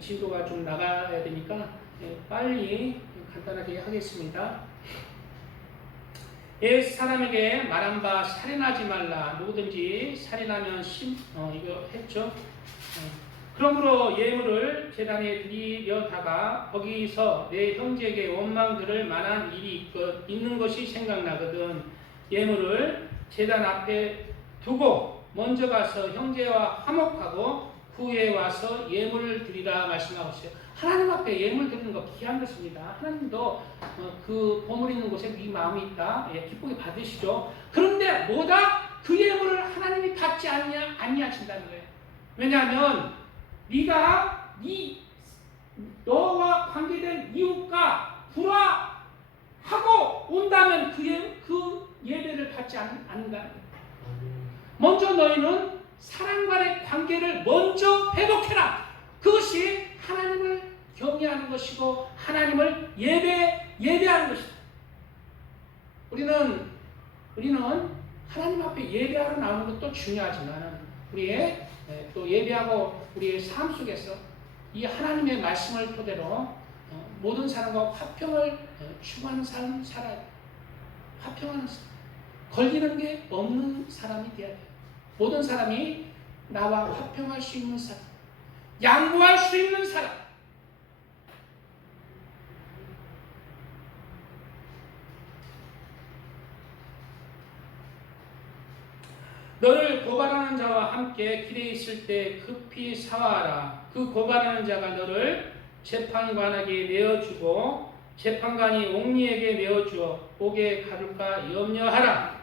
진도가 좀 나가야 되니까 빨리 간단하게 하겠습니다. 옛 사람에게 말한 바 살인하지 말라. 누구든지 살인하면 이거 했죠. 그러므로 예물을 제단에 드리려다가 거기서 내 형제에게 원망 들을 만한 일이 있는 것이 생각나거든. 예물을 제단 앞에 두고 먼저 가서 형제와 화목하고 후에 와서 예물을 드리라 말씀하고 있어요. 하나님 앞에 예물 드리는 거 귀한 것입니다. 하나님도 그 보물 있는 곳에 네 마음이 있다. 기쁘게 받으시죠. 그런데 뭐다? 그 예물을 하나님이 받지 아니하신다는 거예요. 왜냐하면 네가 너와 관계된 이웃과 불화하고 온다면 그 예배를 받지 않는다는 거예요. 먼저 너희는 사람 간의 관계를 먼저 회복해라. 그것이 하나님을 경외하는 것이고 하나님을 예배하는 것이다. 우리는 하나님 앞에 예배하러 나오는 것도 중요하지만 우리의 또 예배하고 우리의 삶 속에서 이 하나님의 말씀을 토대로 모든 사람과 화평을 추구하는 삶을 살아야 돼. 화평하는 삶. 걸리는 게 없는 사람이 되어야 돼. 모든 사람이 나와 화평할 수 있는 사람, 양보할 수 있는 사람. 너를 고발하는 자와 함께 길에 있을 때 급히 사와라. 그 고발하는 자가 너를 재판관에게 내어주고 재판관이 옥리에게 내어주어 옥에 가둘까 염려하라.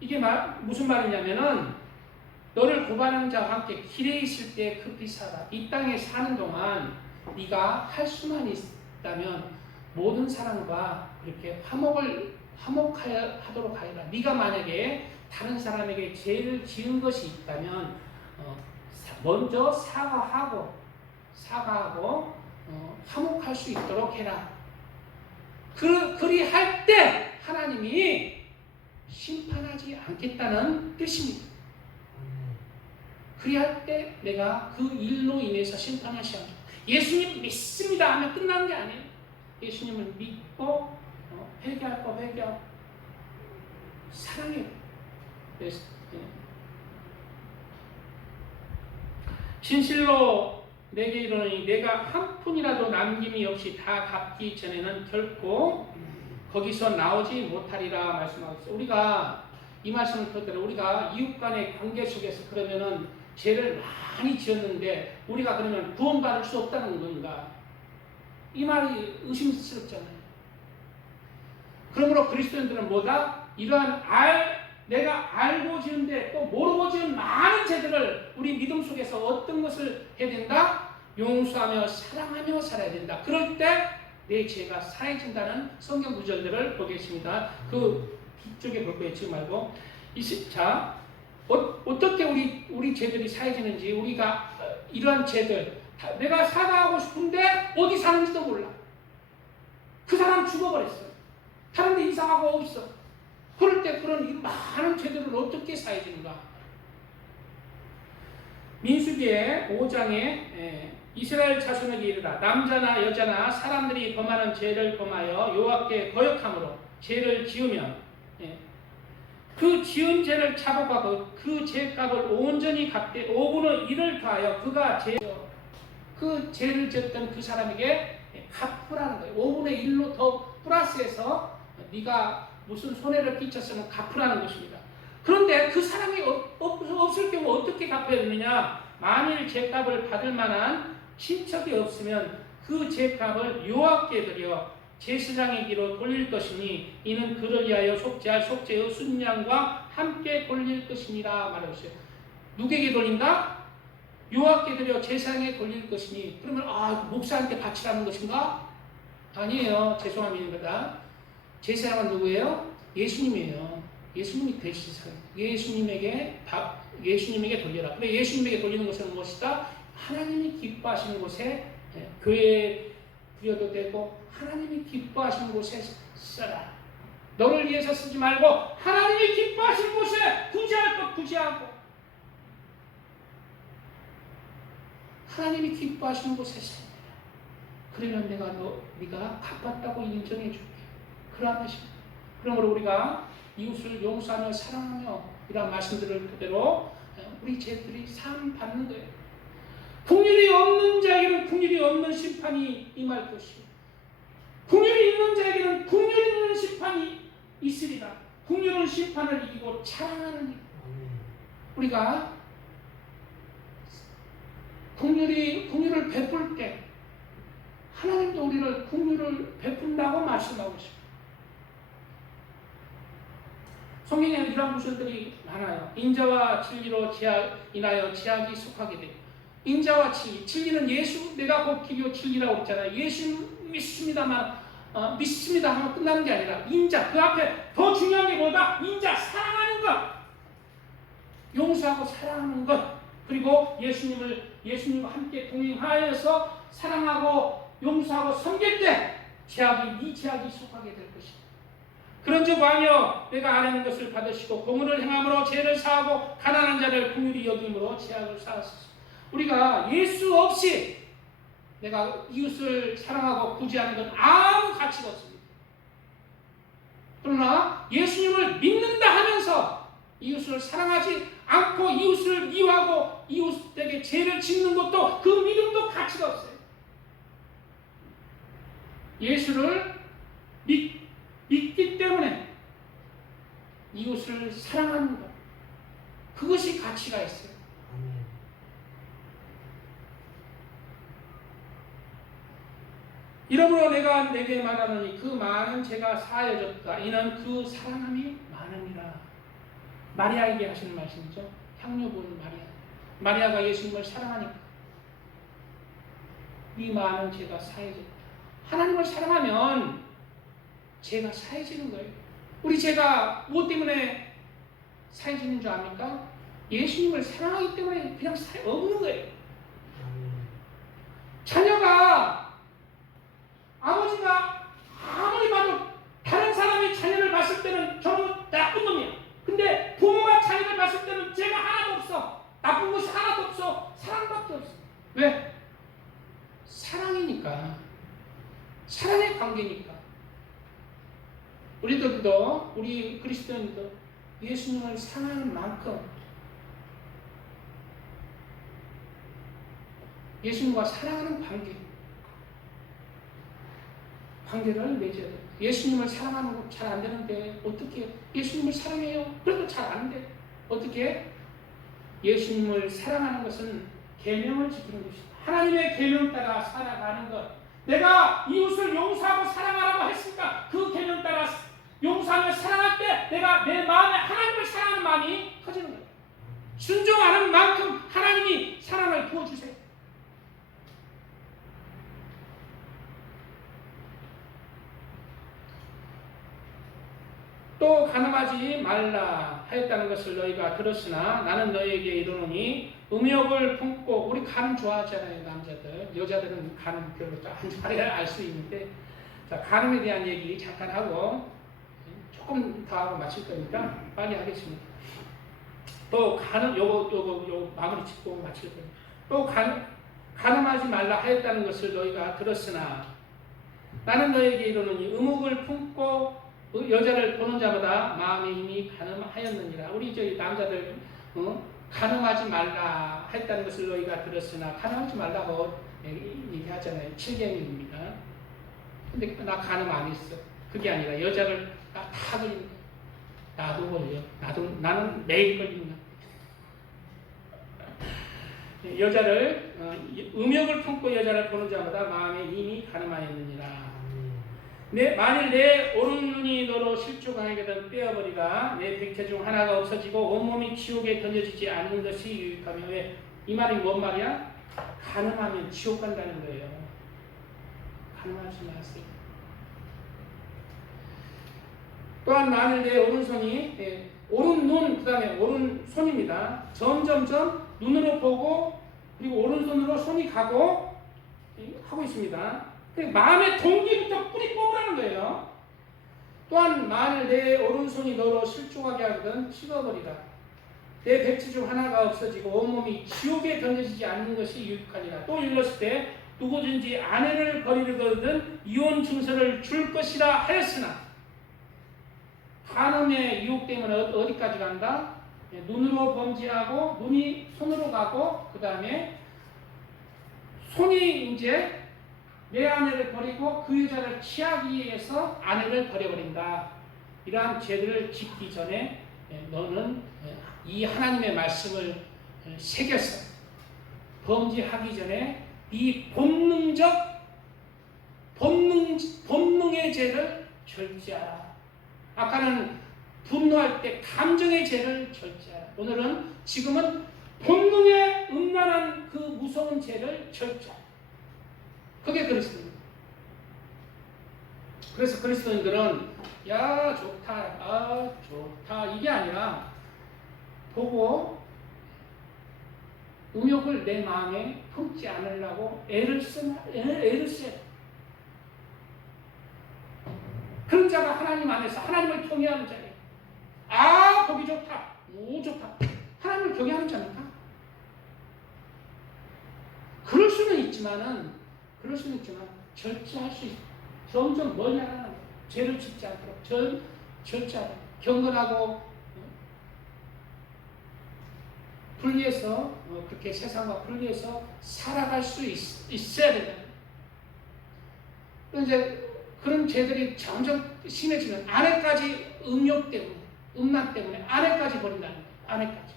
이게 무슨 말이냐면은 너를 고발하는 자와 함께 길에 있을 때 급히 살아. 이 땅에 사는 동안 네가 할 수만 있다면 모든 사람과 이렇게 화목하도록 하여라. 네가 만약에 다른 사람에게 죄를 지은 것이 있다면 먼저 사과하고 화목할 수 있도록 해라. 그리할 때 하나님이 심판하지 않겠다는 뜻입니다. 그리할 때 내가 그 일로 인해서 심판하지 않겠다. 예수님 믿습니다 하면 끝나는 게 아니에요. 예수님을 믿고 회개할 거 회개하고 사랑해요. 진실로 내게 이르노니 내가 한 푼이라도 남김이 없이 다 갚기 전에는 결코 거기서 나오지 못하리라 말씀하고 있어요. 우리가 이 말씀을 토대로 우리가 이웃 간의 관계 속에서 그러면은 죄를 많이 지었는데 우리가 그러면 구원받을 수 없다는 건가? 이 말이 의심스럽잖아요. 그러므로 그리스도인들은 뭐다? 이러한 내가 알고 지은데 또 모르고 지은 많은 죄들을 우리 믿음 속에서 어떤 것을 해야 된다? 용서하며 사랑하며 살아야 된다. 그럴 때 내 죄가 사해진다는 성경 구절들을 보겠습니다. 그 뒤쪽에 볼 거예요. 지금 말고. 자, 어떻게 우리 죄들이 사해지는지, 우리가 이러한 죄들, 내가 사과하고 싶은데 어디 사는지도 몰라. 그 사람 죽어버렸어. 다른 데 이상하고 없어. 그럴 때 그런 이 많은 죄들을 어떻게 사해지는가? 민수기의 5장에 이스라엘 자손에게 이르라. 남자나 여자나 사람들이 범하는 죄를 범하여 여호와께 거역함으로 죄를 지으면 그 지은 죄를 잡아가고 그 죄값을 온전히 갚되 5분의 1을 더하여 그가 그 죄를 졌던 그 사람에게 갚으라는 거예요. 5분의 1로 더 플러스해서 네가 무슨 손해를 끼쳤으면 갚으라는 것입니다. 그런데 그 사람이 없을 경우 어떻게 갚아야 되느냐? 만일 죄값을 받을 만한 친척이 없으면 그 죄값을 여호와께 드려 제사장에게로 돌릴 것이니 이는 그를 위하여 속죄할 속죄의 순양과 함께 돌릴 것이니라 말하셨어요. 누구에게 돌린다? 여호와께 드려 제사장에 돌릴 것이니. 그러면 목사한테 바치라는 것인가? 아니에요. 죄송합니다. 제사장은 누구예요? 예수님이에요. 예수님이 대제사장. 예수님에게 돌려라. 그래, 예수님에게 돌리는 것은 무엇이다? 하나님이 기뻐하시는 곳에 교회에 드려도 되고 하나님이 기뻐하시는 곳에 써라. 너를 위해서 쓰지 말고 하나님이 기뻐하시는 곳에 구제할 것 구제하고 하나님이 기뻐하시는 곳에 써라. 그러면 네가 갚았다고 인정해 줄게. 그러한 것입니다. 그러므로 우리가 이웃을 용서하며 사랑하며 이런 말씀들을 그대로 우리 죄들이 사함 받는 거예요. 긍휼이 없는 자에게는 긍휼이 없는 심판이 임할 것이요 긍휼이 있는 자에게는 긍휼이 있는 심판이 있으리라. 긍휼은 심판을 이기고 사랑하는 일. 우리가 긍휼을 베풀 때 하나님도 우리를 긍휼을 베푼다고 말씀하고 있습니다. 성경에 이런 구절들이 많아요. 인자와 진리로 인하여 제약이 속하게 되고 인자와 진리는 예수, 내가 곧 길이요 진리라고 했잖아요. 예수 믿습니다만 믿습니다 하면 끝나는 게 아니라 인자, 그 앞에 더 중요한 게 뭐다? 인자, 사랑하는 것, 용서하고 사랑하는 것, 그리고 예수님과 함께 동행하여서 사랑하고 용서하고 섬길 때 이 제약이 속하게 될 것이다. 그런즉 왕이여 내가 아뢰는 것을 받으시고 공의를 행함으로 죄를 사하고 가난한 자를 긍휼히 여김으로 제약을 사하소서. 우리가 예수 없이 내가 이웃을 사랑하고 구제하는 건 아무 가치가 없습니다. 그러나 예수님을 믿는다 하면서 이웃을 사랑하지 않고 이웃을 미워하고 이웃에게 죄를 짓는 것도 그 믿음도 가치가 없어요. 예수를 믿기 때문에 이웃을 사랑하는 것, 그것이 가치가 있어요. 이러므로 내가 내게 말하노니 그 많은 죄가 사하여졌다. 이는 그 사랑함이 많으니라. 마리아에게 하시는 말씀이죠. 향유 부은 마리아가 예수님을 사랑하니까 이 많은 죄가 사해졌다. 하나님을 사랑하면 죄가 사해지는 거예요. 우리 죄가 무엇 때문에 사해지는 줄 압니까? 예수님을 사랑하기 때문에 그냥 없는 거예요. 자녀가 아버지가 아무리 봐도 다른 사람이 자녀를 봤을 때는 저는 나쁜 놈이야. 근데 부모가 자녀를 봤을 때는 죄가 하나도 없어. 나쁜 것이 하나도 없어. 사랑밖에 없어. 왜? 사랑이니까. 사랑의 관계니까. 우리들도, 우리 그리스도인도 예수님을 사랑하는 만큼 예수님과 사랑하는 관계를 맺어야 돼요. 예수님을 사랑하는 거 잘 안 되는데 어떻게 예수님을 사랑해요? 그래도 잘 안 돼. 어떻게? 예수님을 사랑하는 것은 계명을 지키는 것이다. 하나님의 계명 따라 살아가는 것. 내가 이웃을 용서하고 사랑하라고 했으니까 그 계명 따라 용서하며 사랑할 때 내가 내 마음에 하나님을 사랑하는 마음이 커지는 거예요. 순종하는 만큼 하나님이 사랑을 부어주세요. 또 가늠하지 말라 하였다는 것을 너희가 들었으나 나는 너희에게 이르노니 음욕을 품고, 우리 가늠 좋아하잖아요. 남자들. 여자들은 가늠 별로 안 알 수 있는데, 자, 가늠에 대한 얘기 잠깐 하고 조금 더 하고 마칠 거니까 빨리 하겠습니다. 또 가늠 요거 마무리 짓고 마칠 거니까. 또 가늠하지 말라 하였다는 것을 너희가 들었으나 나는 너희에게 이르노니 음욕을 품고 여자를 보는 자마다 마음에 이미 가늠하였느니라. 우리 저희 남자들 가늠하지 말라 했다는 것을 너희가 들었으나, 가늠하지 말라고 얘기하잖아요. 7계명입니다. 근데 나 가늠 안 했어. 그게 아니라 여자를 다 걸린 거야. 나도 걸려. 나는 매일 걸린다. 여자를 음욕을 품고 여자를 보는 자마다 마음에 이미 가늠하였느니라. 만일 내 오른눈이 너로 실족하게든 떼어버리라. 내 백체 중 하나가 없어지고 온몸이 지옥에 던져지지 않는 것이 유익하며. 왜? 이 말이 뭔 말이야? 가늠하면 지옥 간다는 거예요. 가늠하지 마세요. 또한 만일 내 오른손이 오른눈, 그 다음에 오른손입니다. 점점점 눈으로 보고 그리고 오른손으로 손이 가고 하고 있습니다. 마음의 동기부터 뿌리 뽑으라는 거예요. 또한 만일 내 오른손이 너로 실족하게 하거든 씹어버리라. 내 백체 중 하나가 없어지고 온몸이 지옥에 던져지지 않는 것이 유익하니라. 또 읽었을 때 누구든지 아내를 버리거든 이혼 증서를 줄 것이라 하였으나, 간음의 유혹 때문에 어디까지 간다? 눈으로 범죄하고 눈이 손으로 가고 그 다음에 손이 이제 내 아내를 버리고 그 여자를 취하기 위해서 아내를 버려버린다. 이러한 죄를 짓기 전에 너는 이 하나님의 말씀을 새겨서 범죄하기 전에 이 본능의 죄를 절제하라. 아까는 분노할 때 감정의 죄를 절제하라. 오늘은 지금은 본능의 음란한 그 무서운 죄를 절제하라. 그게 그리스도입니다. 그래서 그리스도인들은 야 좋다, 아 좋다 이게 아니라 보고 음욕을 내 마음에 품지 않으려고 애를 써야. 그런 자가 하나님 안에서 하나님을 경외하는 자예요. 아 보기 좋다, 오 좋다. 하나님을 경외하는 자입니까? 그럴 수는 있지만 절제할 수 있어요. 점점 멀리 하라는 거예요. 죄를 짓지 않도록 절제하라. 경건하고 분리해서 그렇게 세상과 분리해서 살아갈 수 있어야 된다. 이제 그런 죄들이 점점 심해지면 아내까지 음욕 때문에, 음란 때문에 아내까지 버린다는 거예요. 아내까지.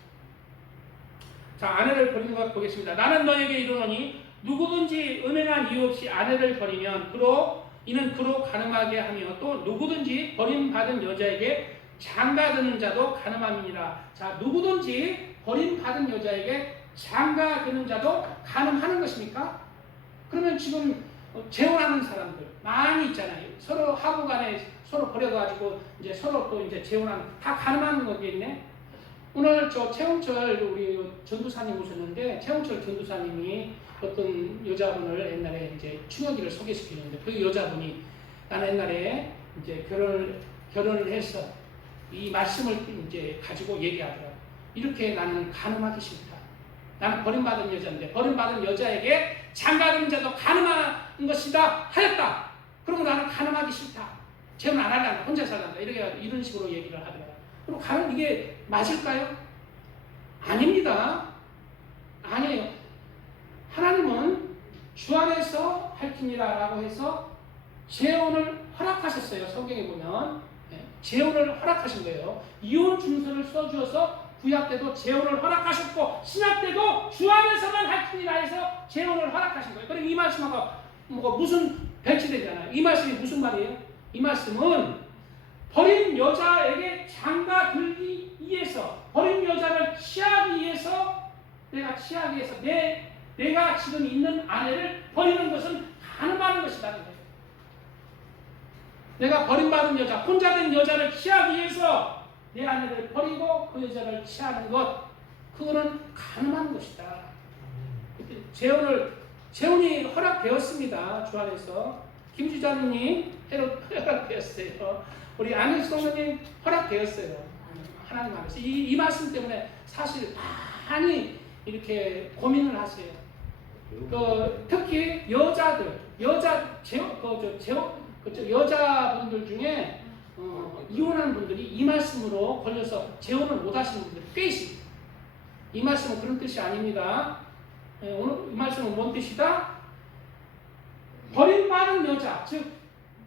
자, 아내를 버리는 것 보겠습니다. 나는 너에게 이르노니 누구든지 은행한 이유 없이 아내를 버리면 이는 그로 가늠하게 하며, 또 누구든지 버림받은 여자에게 장가드는 자도 가늠함이니라. 자, 누구든지 버림받은 여자에게 장가드는 자도 가늠하는 것입니까? 그러면 지금 재혼하는 사람들 많이 있잖아요. 서로 하부간에 서로 버려가지고 이제 서로 또 이제 재혼하는, 다 가늠하는 거겠네. 오늘 저 최홍철 우리 전도사님 오셨는데, 최홍철 전도사님이 어떤 여자분을 옛날에 이제 충혁이를 소개시키는데, 그 여자분이 나는 옛날에 이제 결혼을 해서 이 말씀을 이제 가지고 얘기하더라고. 이렇게 나는 가늠하기 싫다. 나는 버림받은 여자인데 버림받은 여자에게 장가드는 자도 가늠한 것이다 하였다. 그러고 나는 가늠하기 싫다. 재혼 안 하려고 혼자 살란다. 이런 식으로 얘기를 하더라고. 그럼 가는 이게 맞을까요? 아닙니다. 아니에요. 하나님은 주 안에서 할지니라 라고 해서 재혼을 허락하셨어요. 성경에 보면 재혼을 허락하신 거예요. 이혼 증서를 써주어서 구약 때도 재혼을 허락하셨고 신약 때도 주 안에서만 할지니라 해서 재혼을 허락하신 거예요. 그럼 이 말씀하고 무슨 배치되잖아요. 이 말씀이 무슨 말이에요? 이 말씀은 버린 여자에게 장가 들기 위해서, 버린 여자를 취하기 위해서, 내가 지금 있는 아내를 버리는 것은 가늠하는 것이라는 거예요. 내가 버림받은 여자, 혼자 된 여자를 취하기 위해서 내 아내를 버리고 그 여자를 취하는 것, 그거는 가늠하는 것이다. 재혼이 허락되었습니다. 주 안에서. 김주자님 허락되었어요. 우리 안익수 선생님 허락되었어요. 하나님 안에서. 이 말씀 때문에 사실 많이 이렇게 고민을 하세요. 특히 여자분들 중에 이혼한 분들이 이 말씀으로 걸려서 재혼을 못 하시는 분들이 꽤 있습니다. 이 말씀은 그런 뜻이 아닙니다. 오늘 이 말씀은 뭔 뜻이다? 버림받은 여자, 즉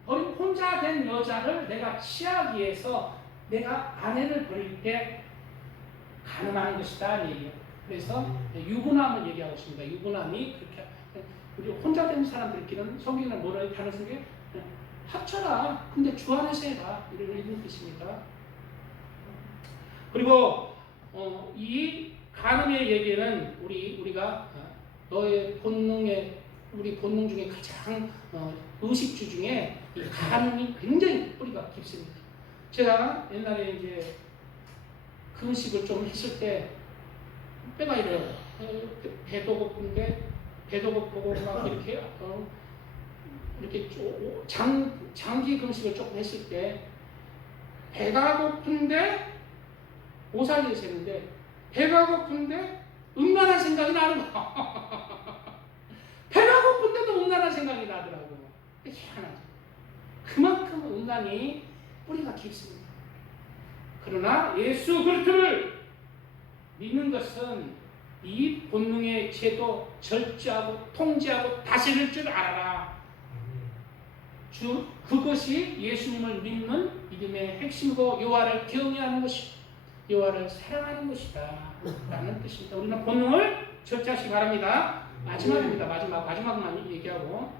혼자 된 여자를 내가 취하기 위해서 내가 아내를 버릴 때 가늠하는 것이다 이 얘기예요. 그래서 유부남을 얘기하고 있습니다. 유부남이 그렇게 우리 혼자 된 사람들끼리는 성경은 뭐라고 하는 속에 합쳐라. 근데 주 안에서 해라. 이런 뜻입니다. 그리고 이 간음의 얘기는 우리가 너의 본능의 우리 본능 중에 가장 의식주 중에 이 간음이 굉장히 뿌리가 깊습니다. 제가 옛날에 이제 금식을 좀 했을 때 배가 이래요. 배도 고픈데 배도 고프고 막 이렇게 장기 금식을 조금 했을 때 배가 고픈데 오살이 새는데 배가 고픈데 음란한 생각이 나는 거. 배가 고픈데도 음란한 생각이 나더라고요. 희한하죠. 그만큼 음란이 뿌리가 깊습니다. 그러나 예수 그리스도를 믿는 것은 이 본능의 죄도 절제하고 통제하고 다스릴 줄 알아라. 그것이 예수님을 믿는 믿음의 핵심이고 여호와를 경외하는 것이고 여호와를 사랑하는 것이다 라는 뜻입니다. 우리는 본능을 절제하시기 바랍니다. 마지막입니다. 마지막만 얘기하고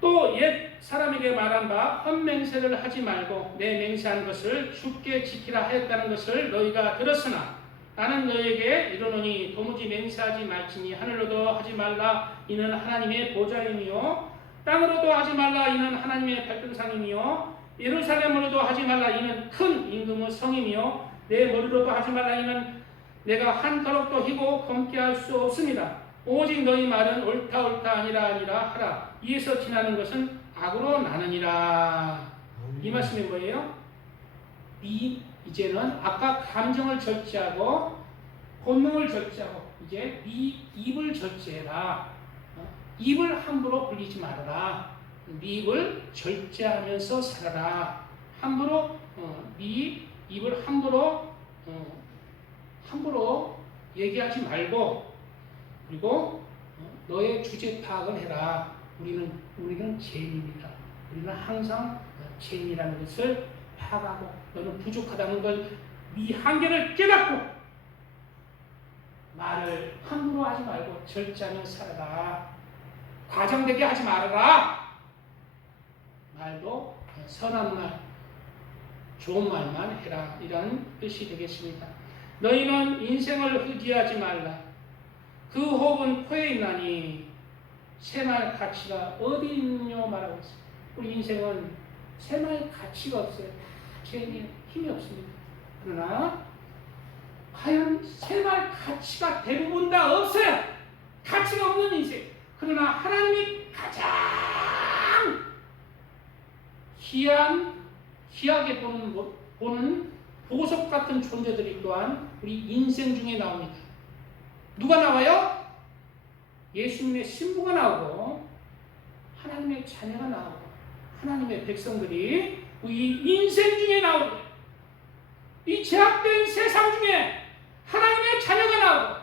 또 옛 사람에게 말한 바 헛맹세를 하지 말고 내 맹세한 것을 주께 지키라 하였다는 것을 너희가 들었으나 나는 너희에게 이르노니 도무지 맹세하지 말지니 하늘로도 하지 말라 이는 하나님의 보좌이며 땅으로도 하지 말라 이는 하나님의 발등상이며 예루살렘으로도 하지 말라 이는 큰 임금의 성이며 내 머리로도 하지 말라 이는 내가 한 더럭도 희고 검게 할 수 없습니다. 오직 너희 말은 옳다 아니라 하라. 이에서 지나는 것은 악으로 나느니라. 이 말씀이 뭐예요? 이제는 아까 감정을 절제하고 본능을 절제하고 이제 네 입을 절제해라. 입을 함부로 불리지 말아라. 네 입을 절제하면서 살아라. 함부로 네 입을 함부로 얘기하지 말고 그리고 너의 주제 파악을 해라. 우리는 죄인입니다. 우리는 항상 죄인이라는 것을 파악하고 너는 부족하다는 걸 네 한계를 깨닫고 말을 함부로 하지 말고 절제하며 살아라. 과장되게 하지 말아라. 말도 선한 말, 좋은 말만 해라. 이런 뜻이 되겠습니다. 너희는 인생을 의지하지 말라. 그 호흡은 코에 있나니 쇠말 가치가 어디 있느냐 말하고 있습니다. 우리 인생은 쇠말 가치가 없어요. 죄인의 힘이 없습니다. 그러나 과연 쇠말 가치가 대부분 다 없어요. 가치가 없는 인생. 그러나 하나님이 가장 귀하게 보는 보석 같은 존재들이 또한 우리 인생 중에 나옵니다. 누가 나와요? 예수님의 신부가 나오고 하나님의 자녀가 나오고 하나님의 백성들이 우리 인생 중에 나오고 이 제약된 세상 중에 하나님의 자녀가 나오고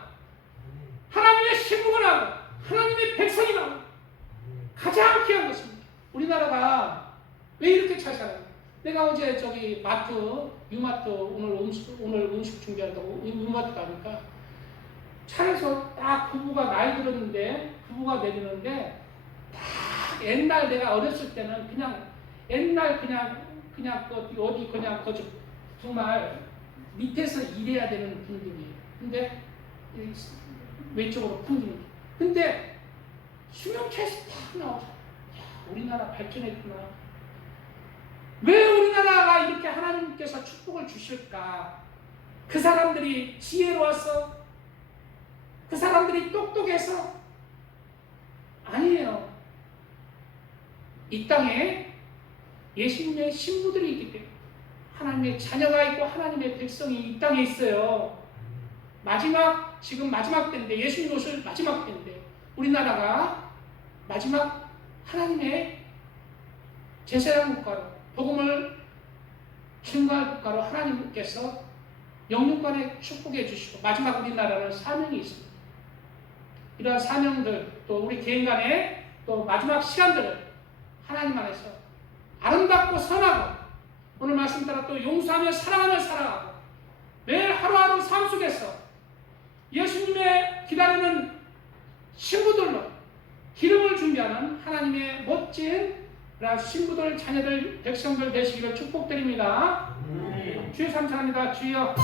하나님의 신부가 나오고 하나님의 백성이 나오고 가장 귀한 것입니다. 우리나라가 왜 이렇게 잘 살아요? 내가 어제 저기 유마트 오늘 음식 준비한다고 유마트 가니까 차에서 딱 부부가 나이 들었는데 부부가 내리는데 딱 옛날 내가 어렸을 때는 그냥 옛날 그냥 어디 그냥 정말 밑에서 일해야 되는 분들이에요. 근데 외적으로 풍기는. 근데 수용차에서 딱 나오잖아. 우리나라 발전했구나. 왜 우리나라가 이렇게 하나님께서 축복을 주실까? 그 사람들이 지혜로워서? 그 사람들이 똑똑해서? 아니에요. 이 땅에 예수님의 신부들이 있기 때문에 하나님의 자녀가 있고 하나님의 백성이 이 땅에 있어요. 지금 마지막 때인데, 예수님 오실 마지막 때인데, 우리나라가 마지막 하나님의 제사장 국가로, 복음을 증거할 국가로 하나님께서 영육간에 축복해 주시고, 마지막 우리나라는 사명이 있습니다. 이러한 사명들, 또 우리 개인 간의 또 마지막 시간들을 하나님 안에서 아름답고 선하고, 오늘 말씀 따라 또 용서하며 사랑하며 살아가고, 매일 하루하루 삶 속에서 예수님의 기다리는 신부들로 기름을 준비하는 하나님의 멋진 신부들, 자녀들, 백성들 되시기를 축복드립니다. 주여 감사합니다. 주여.